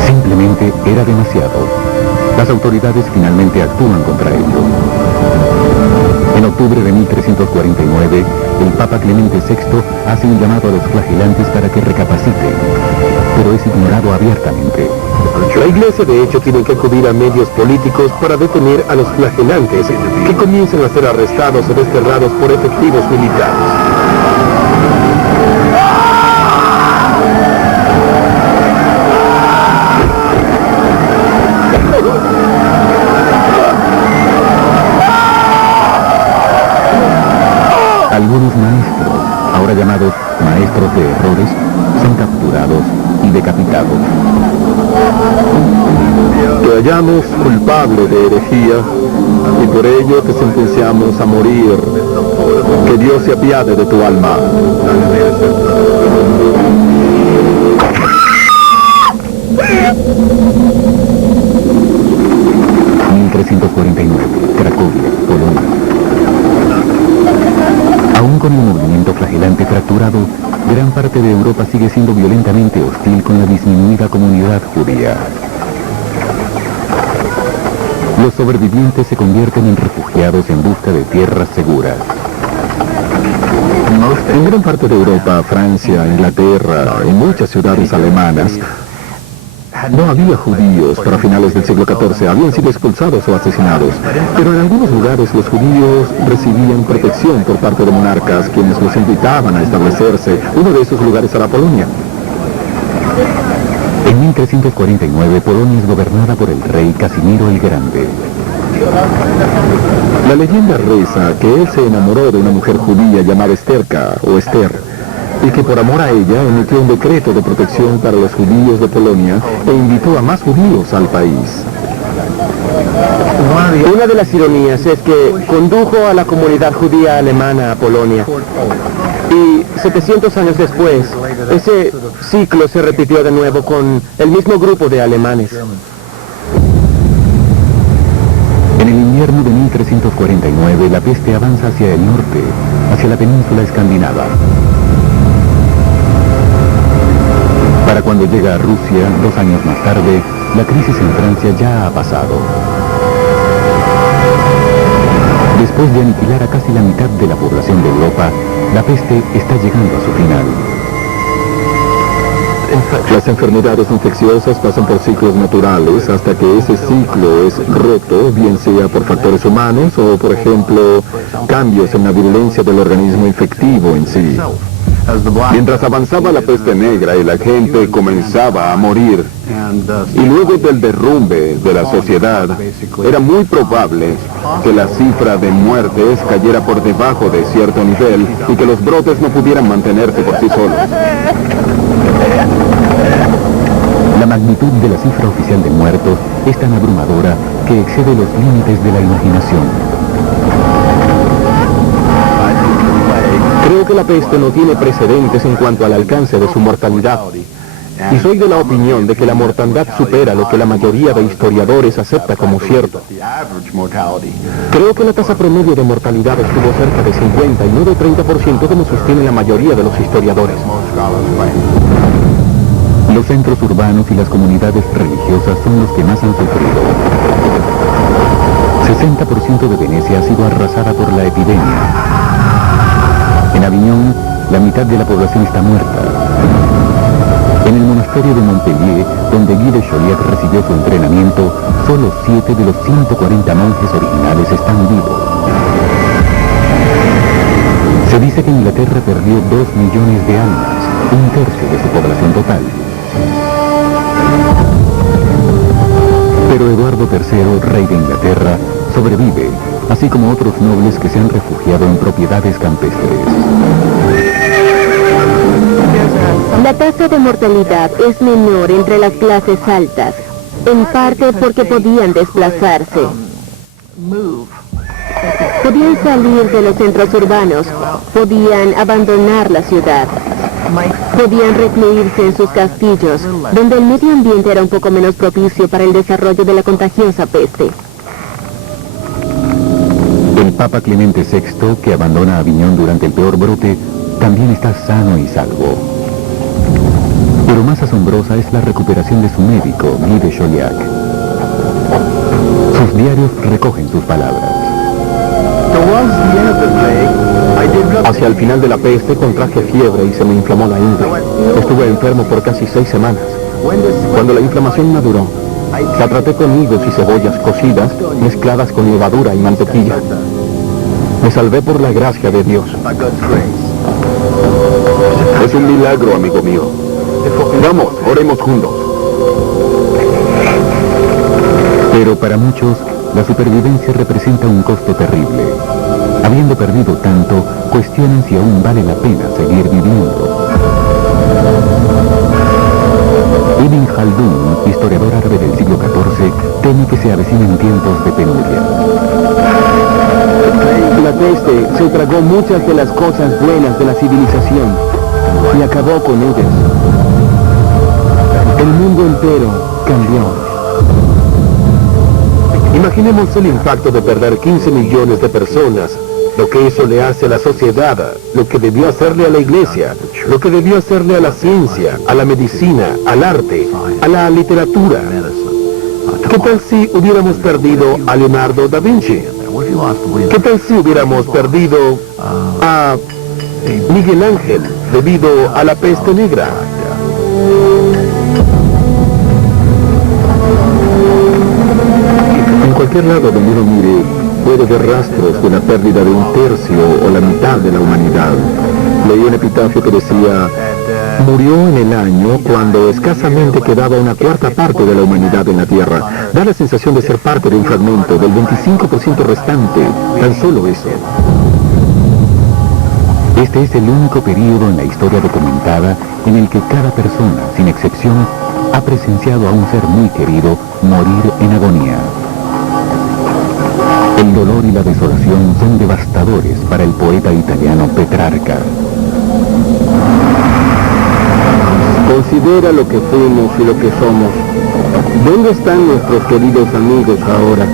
Simplemente era demasiado. Las autoridades finalmente actúan contra ello. En octubre de 1349, el Papa Clemente VI hace un llamado a los flagelantes para que recapaciten, pero es ignorado abiertamente. La Iglesia de hecho tiene que acudir a medios políticos para detener a los flagelantes, que comienzan a ser arrestados o desterrados por efectivos militares. Algunos maestros, ahora llamados maestros de errores, son capturados y decapitados. Te hallamos culpable de herejía y por ello te sentenciamos a morir. Que Dios se apiade de tu alma. 1349, Cracovia, Polonia. Aún con el movimiento flagelante fracturado, gran parte de Europa sigue siendo violentamente hostil con la disminuida comunidad judía. Los sobrevivientes se convierten en refugiados en busca de tierras seguras. En gran parte de Europa, Francia, Inglaterra y muchas ciudades alemanas, no había judíos para finales del siglo XIV, habían sido expulsados o asesinados, pero en algunos lugares los judíos recibían protección por parte de monarcas, quienes los invitaban a establecerse. Uno de esos lugares era Polonia. En 1349, Polonia es gobernada por el rey Casimiro el Grande. La leyenda reza que él se enamoró de una mujer judía llamada Esterka o Esther, y que por amor a ella emitió un decreto de protección para los judíos de Polonia e invitó a más judíos al país. Una de las ironías es que condujo a la comunidad judía alemana a Polonia. Y 700 años después, ese ciclo se repitió de nuevo con el mismo grupo de alemanes. En el invierno de 1349, la peste avanza hacia el norte, hacia la península escandinava. Para cuando llega a Rusia, 2 años más tarde, la crisis en Francia ya ha pasado. Después de aniquilar a casi la mitad de la población de Europa, la peste está llegando a su final. Las enfermedades infecciosas pasan por ciclos naturales hasta que ese ciclo es roto, bien sea por factores humanos o, por ejemplo, cambios en la virulencia del organismo infectivo en sí. Mientras avanzaba la peste negra y la gente comenzaba a morir, y luego del derrumbe de la sociedad, era muy probable que la cifra de muertes cayera por debajo de cierto nivel y que los brotes no pudieran mantenerse por sí solos. La magnitud de la cifra oficial de muertos es tan abrumadora que excede los límites de la imaginación. Creo que la peste no tiene precedentes en cuanto al alcance de su mortalidad. Y soy de la opinión de que la mortandad supera lo que la mayoría de historiadores acepta como cierto. Creo que la tasa promedio de mortalidad estuvo cerca de 50 y no de 30% como sostiene la mayoría de los historiadores. Los centros urbanos y las comunidades religiosas son los que más han sufrido. 60% de Venecia ha sido arrasada por la epidemia. En Aviñón, la mitad de la población está muerta. En el monasterio de Montpellier, donde Guy de Chauliac recibió su entrenamiento, solo 7 de los 140 monjes originales están vivos. Se dice que Inglaterra perdió 2 millones de almas, un tercio de su población total. Pero Eduardo III, rey de Inglaterra, sobrevive, así como otros nobles que se han refugiado en propiedades campestres. La tasa de mortalidad es menor entre las clases altas, en parte porque podían desplazarse. Podían salir de los centros urbanos, podían abandonar la ciudad, podían recluirse en sus castillos, donde el medio ambiente era un poco menos propicio para el desarrollo de la contagiosa peste. El Papa Clemente VI, que abandona Aviñón durante el peor brote, también está sano y salvo. Pero más asombrosa es la recuperación de su médico, Guy de Chauliac. Sus diarios recogen sus palabras. Hacia el final de la peste contraje fiebre y se me inflamó la ingle. Estuve enfermo por casi 6 semanas. Cuando la inflamación maduró, la traté con higos y cebollas cocidas mezcladas con levadura y mantequilla. Me salvé por la gracia de Dios. Es un milagro, amigo mío. Vamos, oremos juntos. Pero para muchos, la supervivencia representa un costo terrible. Habiendo perdido tanto, cuestionan si aún vale la pena seguir viviendo. Ibn Khaldun, historiador árabe del siglo XIV, teme que se avecinen tiempos de penuria. La peste se tragó muchas de las cosas buenas de la civilización y acabó con ellas. El mundo entero cambió. Imaginemos el impacto de perder 15 millones de personas, lo que eso le hace a la sociedad, lo que debió hacerle a la iglesia, lo que debió hacerle a la ciencia, a la medicina, al arte, a la literatura. ¿Qué tal si hubiéramos perdido a Leonardo da Vinci? ¿Qué tal si hubiéramos perdido a Miguel Ángel debido a la peste negra? En cualquier lado donde uno mire, puede ver rastros de la pérdida de un tercio o la mitad de la humanidad. Leí un epitafio que decía: murió en el año cuando escasamente quedaba una cuarta parte de la humanidad en la Tierra. Da la sensación de ser parte de un fragmento del 25% restante, tan solo eso. Este es el único período en la historia documentada en el que cada persona, sin excepción, ha presenciado a un ser muy querido morir en agonía. El dolor y la desolación son devastadores para el poeta italiano Petrarca. Considera lo que fuimos y lo que somos. ¿Dónde están nuestros queridos amigos ahora?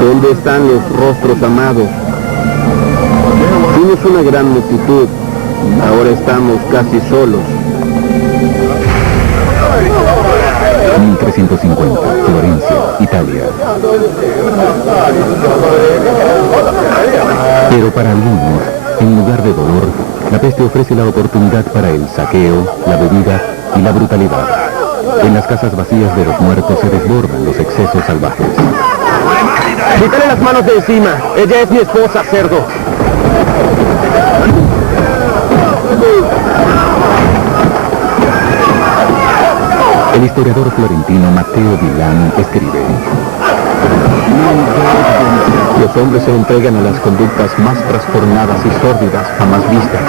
¿Dónde están los rostros amados? Fuimos una gran multitud, ahora estamos casi solos. 1350, Florencia, Italia. Pero para algunos, en lugar de dolor, la peste ofrece la oportunidad para el saqueo, la bebida y la brutalidad. En las casas vacías de los muertos se desbordan los excesos salvajes. ¡Quítale las manos de encima! ¡Ella es mi esposa, cerdo! El historiador florentino Matteo Villani escribe: Los hombres se entregan a las conductas más trastornadas y sórdidas jamás vistas.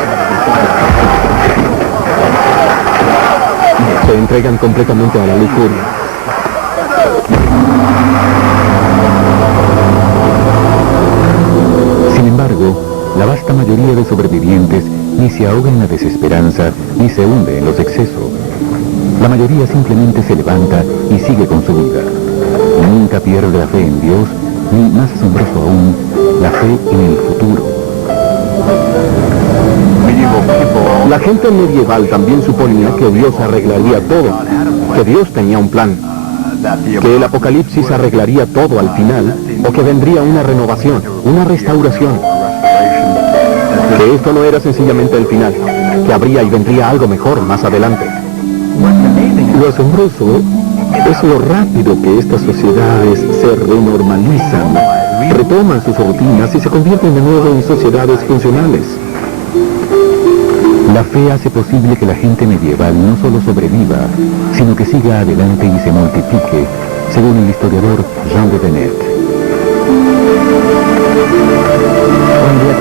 Se entregan completamente a la lujuria. Sin embargo, la vasta mayoría de sobrevivientes ni se ahoga en la desesperanza ni se hunde en los excesos. La mayoría simplemente se levanta y sigue con su vida. Nunca pierde la fe en Dios, ni, más asombroso aún, la fe en el futuro. La gente medieval también suponía que Dios arreglaría todo, que Dios tenía un plan, que el Apocalipsis arreglaría todo al final, o que vendría una renovación, una restauración. Que esto no era sencillamente el final, que habría y vendría algo mejor más adelante. Lo asombroso es lo rápido que estas sociedades se renormalizan, retoman sus rutinas y se convierten de nuevo en sociedades funcionales. La fe hace posible que la gente medieval no solo sobreviva, sino que siga adelante y se multiplique, según el historiador Jean de Venette.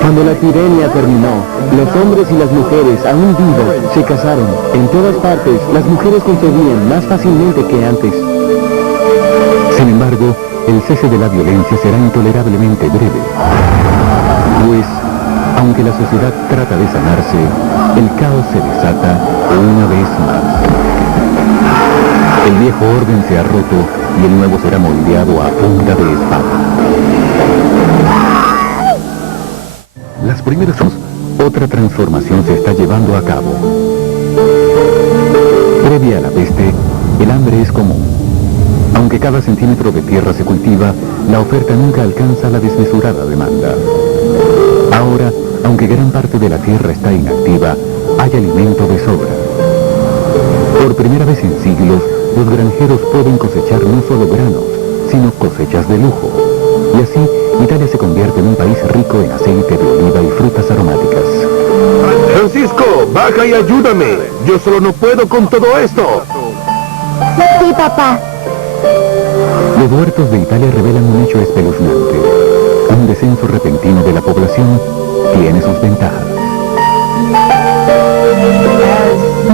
Cuando la tirania terminó, los hombres y las mujeres, aún vivos, se casaron. En todas partes, las mujeres concebían más fácilmente que antes. Sin embargo, el cese de la violencia será intolerablemente breve, pues, aunque la sociedad trata de sanarse, el caos se desata una vez más. El viejo orden se ha roto y el nuevo será moldeado a punta de espada. Las primeras otra transformación se está llevando a cabo. Previa a la peste, el hambre es común. Aunque cada centímetro de tierra se cultiva, la oferta nunca alcanza la desmesurada demanda. Ahora, aunque gran parte de la tierra está inactiva, hay alimento de sobra. Por primera vez en siglos, los granjeros pueden cosechar no solo granos, sino cosechas de lujo. Y así, Italia se convierte en un país rico en aceite de oliva y frutas aromáticas. Francisco, baja y ayúdame. Yo solo no puedo con todo esto. Sí, papá. Los huertos de Italia revelan un hecho espeluznante. Un descenso repentino de la población tiene sus ventajas.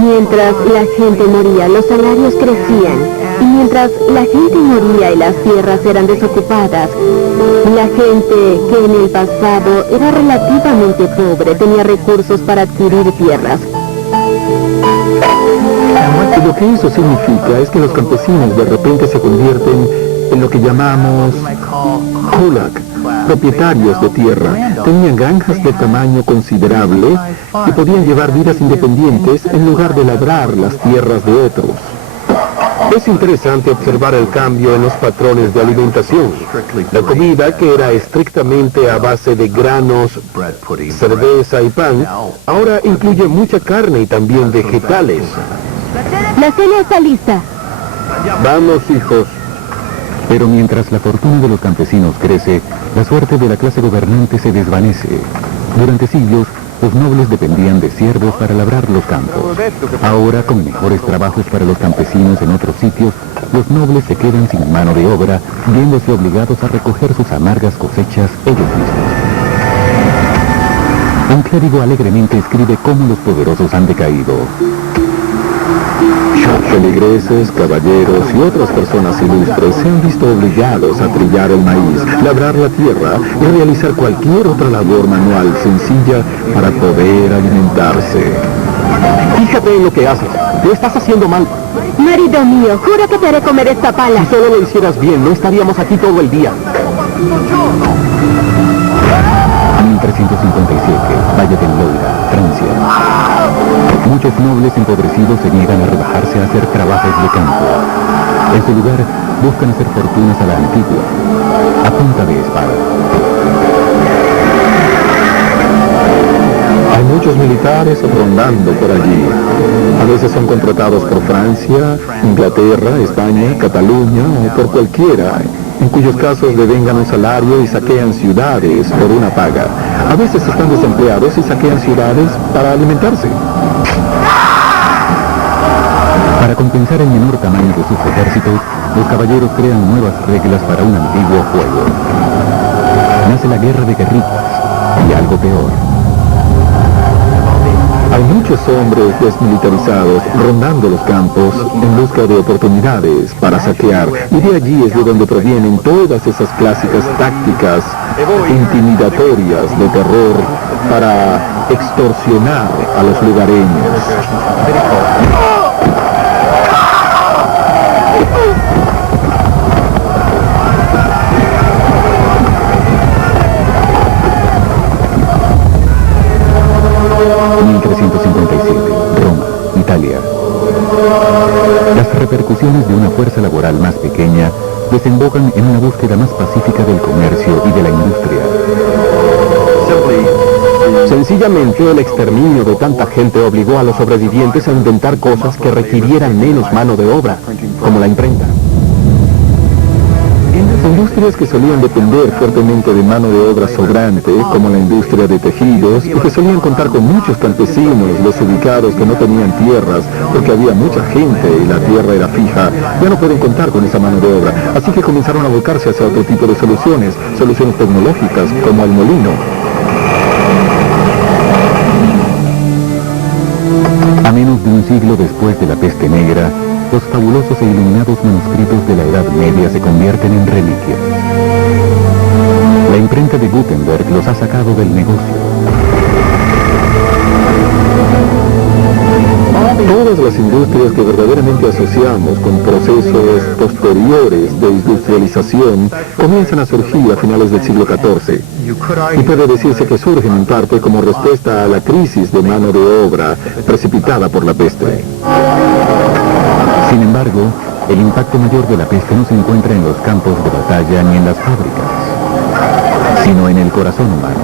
Mientras la gente moría, los salarios crecían. Y mientras la gente moría y las tierras eran desocupadas, la gente que en el pasado era relativamente pobre tenía recursos para adquirir tierras. Lo que eso significa es que los campesinos de repente se convierten en lo que llamamos kulak, propietarios de tierra. Tenían granjas de tamaño considerable y podían llevar vidas independientes en lugar de labrar las tierras de otros. Es interesante observar el cambio en los patrones de alimentación. La comida, que era estrictamente a base de granos, cerveza y pan, ahora incluye mucha carne y también vegetales. La cena está lista. Vamos, hijos. Pero mientras la fortuna de los campesinos crece, la suerte de la clase gobernante se desvanece. Durante siglos, los nobles dependían de siervos para labrar los campos. Ahora, con mejores trabajos para los campesinos en otros sitios, los nobles se quedan sin mano de obra, viéndose obligados a recoger sus amargas cosechas ellos mismos. Un clérigo alegremente escribe cómo los poderosos han decaído. Feligreses, caballeros y otras personas ilustres se han visto obligados a trillar el maíz, labrar la tierra y realizar cualquier otra labor manual sencilla para poder alimentarse. Fíjate en lo que haces. Lo estás haciendo mal. Marido mío, juro que te haré comer esta pala. Si solo lo hicieras bien, no estaríamos aquí todo el día. 1357, Valle del Loira, Francia. Muchos nobles empobrecidos se niegan a rebajarse a hacer trabajos de campo. En su lugar, buscan hacer fortunas a la antigua, a punta de espada. Hay muchos militares rondando por allí. A veces son contratados por Francia, Inglaterra, España, Cataluña o por cualquiera, en cuyos casos devengan un salario y saquean ciudades por una paga. A veces están desempleados y saquean ciudades para alimentarse. Para compensar el menor tamaño de sus ejércitos, los caballeros crean nuevas reglas para un antiguo juego. Nace la guerra de guerrillas y algo peor. Hay muchos hombres desmilitarizados rondando los campos en busca de oportunidades para saquear, y de allí es de donde provienen todas esas clásicas tácticas intimidatorias de terror para extorsionar a los lugareños. 1357, Roma, Italia. Las repercusiones de una fuerza laboral más pequeña desembocan en una búsqueda más pacífica del comercio y de la industria. Sencillamente, el exterminio de tanta gente obligó a los sobrevivientes a inventar cosas que requirieran menos mano de obra, como la imprenta. Industrias que solían depender fuertemente de mano de obra sobrante, como la industria de tejidos, y que solían contar con muchos campesinos desubicados que no tenían tierras, porque había mucha gente y la tierra era fija, ya no pueden contar con esa mano de obra, así que comenzaron a volcarse hacia otro tipo de soluciones tecnológicas, como el molino. A menos de un siglo después de la peste negra, los fabulosos e iluminados manuscritos de la Edad Media se convierten en reliquias. La imprenta de Gutenberg los ha sacado del negocio. Todas las industrias que verdaderamente asociamos con procesos posteriores de industrialización comienzan a surgir a finales del siglo XIV. Y puede decirse que surgen en parte como respuesta a la crisis de mano de obra precipitada por la peste. Sin embargo, el impacto mayor de la peste no se encuentra en los campos de batalla ni en las fábricas, sino en el corazón humano.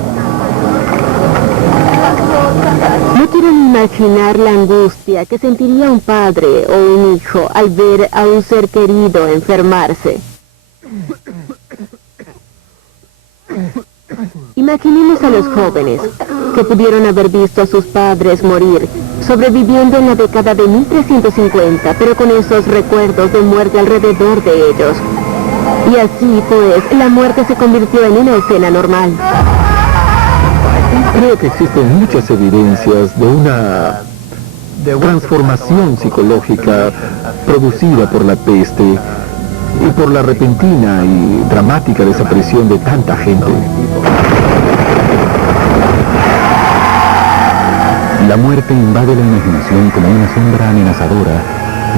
No quiero ni imaginar la angustia que sentiría un padre o un hijo al ver a un ser querido enfermarse. Imaginemos a los jóvenes que pudieron haber visto a sus padres morir, sobreviviendo en la década de 1350, pero con esos recuerdos de muerte alrededor de ellos. Y así, pues, la muerte se convirtió en una escena normal. Creo que existen muchas evidencias de una transformación psicológica producida por la peste y por la repentina y dramática desaparición de tanta gente. La muerte invade la imaginación como una sombra amenazadora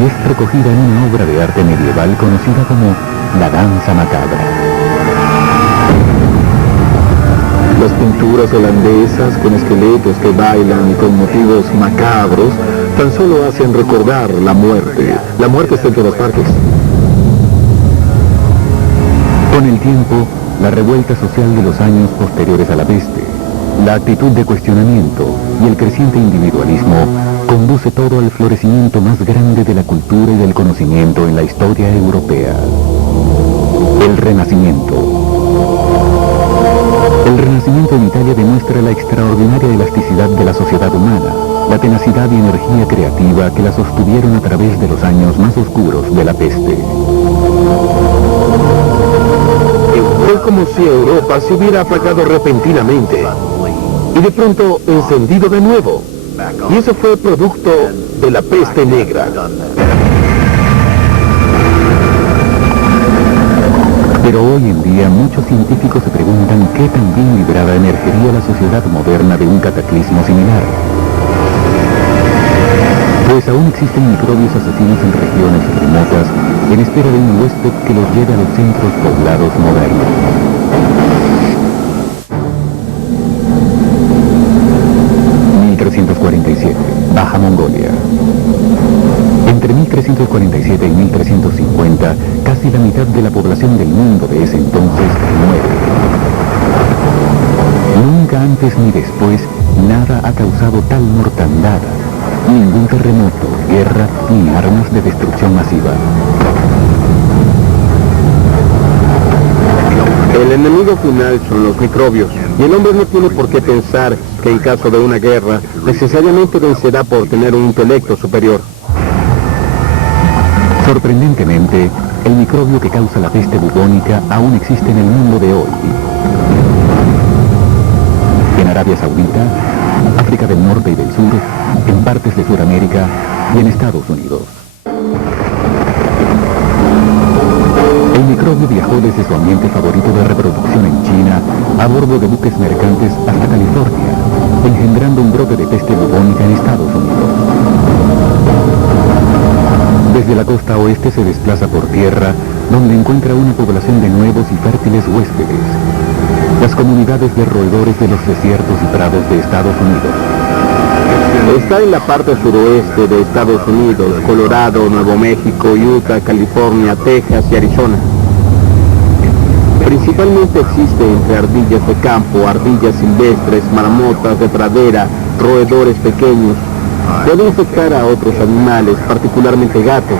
y es recogida en una obra de arte medieval conocida como la danza macabra. Las pinturas holandesas con esqueletos que bailan y con motivos macabros tan solo hacen recordar la muerte. La muerte está en todas partes. Con el tiempo, la revuelta social de los años posteriores a la peste, la actitud de cuestionamiento y el creciente individualismo conduce todo al florecimiento más grande de la cultura y del conocimiento en la historia europea. El Renacimiento. El Renacimiento en Italia demuestra la extraordinaria elasticidad de la sociedad humana, la tenacidad y energía creativa que la sostuvieron a través de los años más oscuros de la peste. Fue como si Europa se hubiera apagado repentinamente y de pronto encendido de nuevo. Y eso fue producto de la peste negra. Pero hoy en día muchos científicos se preguntan qué tan bien librada emergería la sociedad moderna de un cataclismo similar. Pues aún existen microbios asesinos en regiones remotas en espera de un huésped que los lleve a los centros poblados modernos. Baja Mongolia. Entre 1347 y 1350, casi la mitad de la población del mundo de ese entonces muere. Nunca antes ni después, nada ha causado tal mortandad. Ningún terremoto, guerra, ni armas de destrucción masiva. El enemigo final son los microbios, y el hombre no tiene por qué pensar que en caso de una guerra, necesariamente vencerá por tener un intelecto superior. Sorprendentemente, el microbio que causa la peste bubónica aún existe en el mundo de hoy. En Arabia Saudita, África del Norte y del Sur, en partes de Sudamérica y en Estados Unidos. El microbio viajó desde su ambiente favorito de reproducción en China a bordo de buques mercantes hasta California, engendrando un brote de peste bubónica en Estados Unidos. Desde la costa oeste se desplaza por tierra, donde encuentra una población de nuevos y fértiles huéspedes, las comunidades de roedores de los desiertos y prados de Estados Unidos. Está en la parte suroeste de Estados Unidos, Colorado, Nuevo México, Utah, California, Texas y Arizona. Principalmente existe entre ardillas de campo, ardillas silvestres, marmotas de pradera, roedores pequeños. Puede infectar a otros animales, particularmente gatos.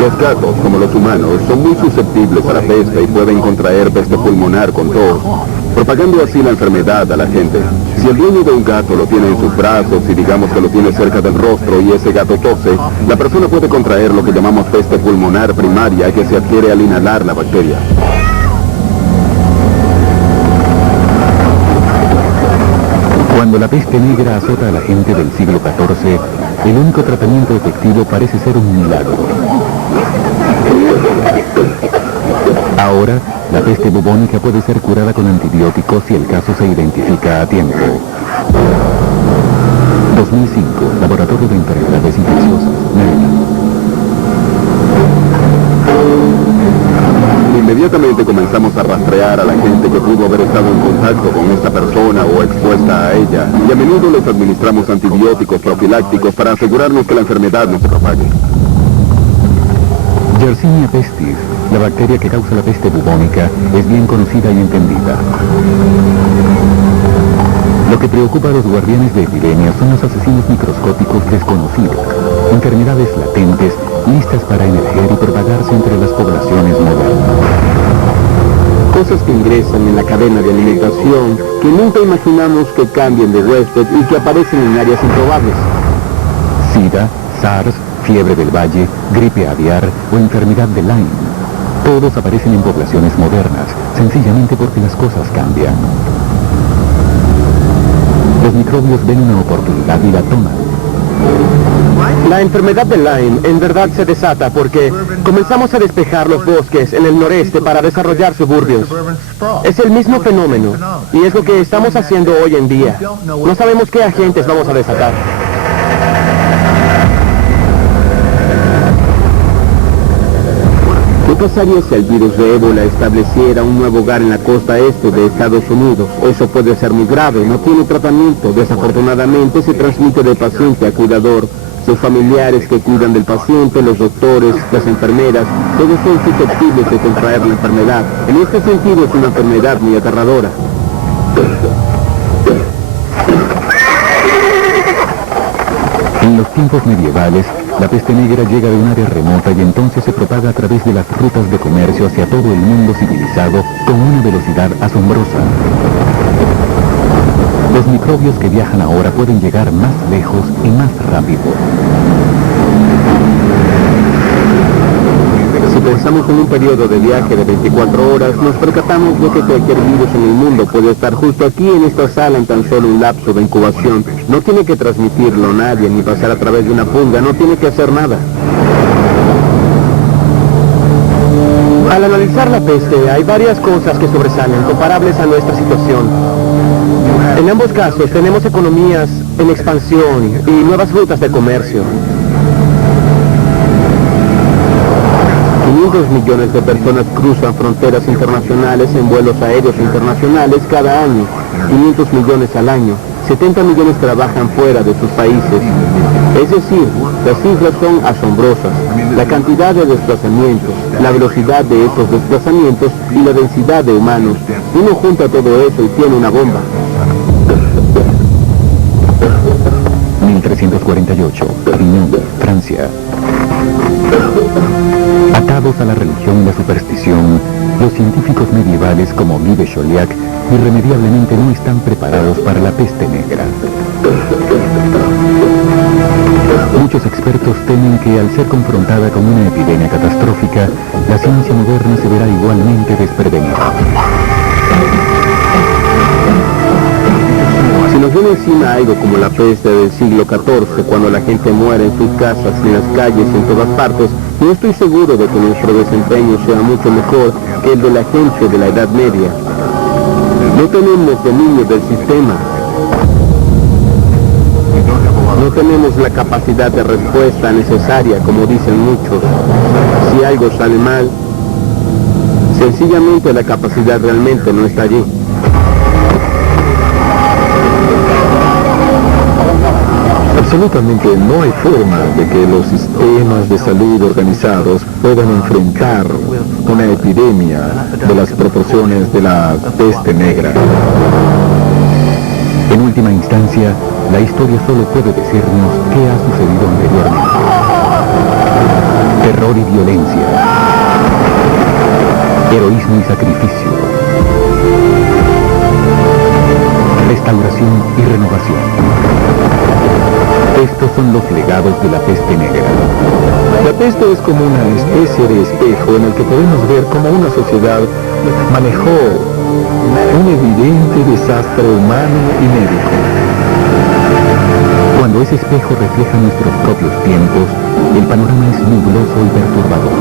Los gatos, como los humanos, son muy susceptibles a la peste y pueden contraer peste pulmonar con tos, propagando así la enfermedad a la gente. Si el dueño de un gato lo tiene en sus brazos y digamos que lo tiene cerca del rostro y ese gato tose, la persona puede contraer lo que llamamos peste pulmonar primaria, que se adquiere al inhalar la bacteria. Cuando la peste negra azota a la gente del siglo XIV, el único tratamiento efectivo parece ser un milagro. Ahora, la peste bubónica puede ser curada con antibióticos si el caso se identifica a tiempo. 2005, Laboratorio de Enfermedades Infecciosas, Maryland. Inmediatamente comenzamos a rastrear a la gente que pudo haber estado en contacto con esta persona o expuesta a ella, y a menudo les administramos antibióticos profilácticos para asegurarnos que la enfermedad no se propague. Yersinia pestis, la bacteria que causa la peste bubónica, es bien conocida y entendida. Lo que preocupa a los guardianes de epidemias son los asesinos microscópicos desconocidos, enfermedades latentes listas para emerger y propagarse entre las poblaciones modernas. Cosas que ingresan en la cadena de alimentación que nunca imaginamos que cambien de huésped y que aparecen en áreas improbables. SIDA, SARS, fiebre del valle, gripe aviar o enfermedad de Lyme. Todos aparecen en poblaciones modernas, sencillamente porque las cosas cambian. Los microbios ven una oportunidad y la toman. La enfermedad de Lyme en verdad se desata porque comenzamos a despejar los bosques en el noreste para desarrollar suburbios. Es el mismo fenómeno y es lo que estamos haciendo hoy en día. No sabemos qué agentes vamos a desatar. ¿Qué pasaría si el virus de ébola estableciera un nuevo hogar en la costa este de Estados Unidos? Eso puede ser muy grave, no tiene tratamiento. Desafortunadamente se transmite de paciente a cuidador. Sus familiares que cuidan del paciente, los doctores, las enfermeras, todos son susceptibles de contraer la enfermedad. En este sentido es una enfermedad muy aterradora. En los tiempos medievales, la peste negra llega de un área remota y entonces se propaga a través de las rutas de comercio hacia todo el mundo civilizado con una velocidad asombrosa. Los microbios que viajan ahora pueden llegar más lejos y más rápido. Si pensamos en un periodo de viaje de 24 horas, nos percatamos de que cualquier virus en el mundo puede estar justo aquí en esta sala en tan solo un lapso de incubación. No tiene que transmitirlo a nadie, ni pasar a través de una pulga, no tiene que hacer nada. Al analizar la peste, hay varias cosas que sobresalen, comparables a nuestra situación. En ambos casos tenemos economías en expansión y nuevas rutas de comercio. 500 millones de personas cruzan fronteras internacionales en vuelos aéreos internacionales cada año, 500 millones al año. 70 millones trabajan fuera de sus países. Es decir, las cifras son asombrosas. La cantidad de desplazamientos, la velocidad de estos desplazamientos y la densidad de humanos. Uno junta todo eso y tiene una bomba. 1348, Avignon, Francia. Atados a la religión y la superstición, los científicos medievales como Guy de Chauliac irremediablemente no están preparados para la peste negra. Muchos expertos temen que al ser confrontada con una epidemia catastrófica, la ciencia moderna se verá igualmente desprevenida. nos viene encima algo como la peste del siglo XIV, cuando la gente muere en sus casas, en las calles y en todas partes, no estoy seguro de que nuestro desempeño sea mucho mejor que el de la gente de la Edad Media. No tenemos dominio del sistema. No tenemos la capacidad de respuesta necesaria, como dicen muchos. Si algo sale mal, sencillamente la capacidad realmente no está allí. Absolutamente no hay forma de que los sistemas de salud organizados puedan enfrentar una epidemia de las proporciones de la peste negra. En última instancia, la historia solo puede decirnos qué ha sucedido anteriormente. Terror y violencia. Heroísmo y sacrificio. Restauración y renovación. Estos son los legados de la peste negra. La peste es como una especie de espejo en el que podemos ver cómo una sociedad manejó un evidente desastre humano y médico. Cuando ese espejo refleja nuestros propios tiempos, el panorama es nubloso y perturbador.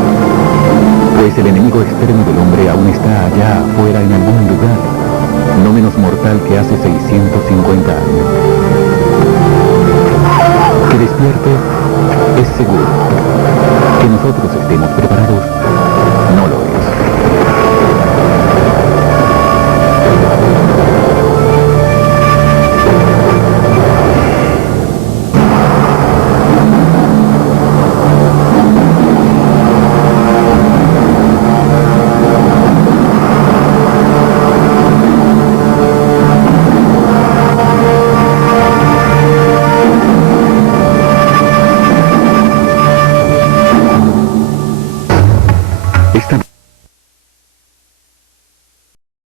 Pues el enemigo externo del hombre aún está allá afuera en algún lugar, no menos mortal que hace 650 años. Que despierte es seguro. Que nosotros estemos preparados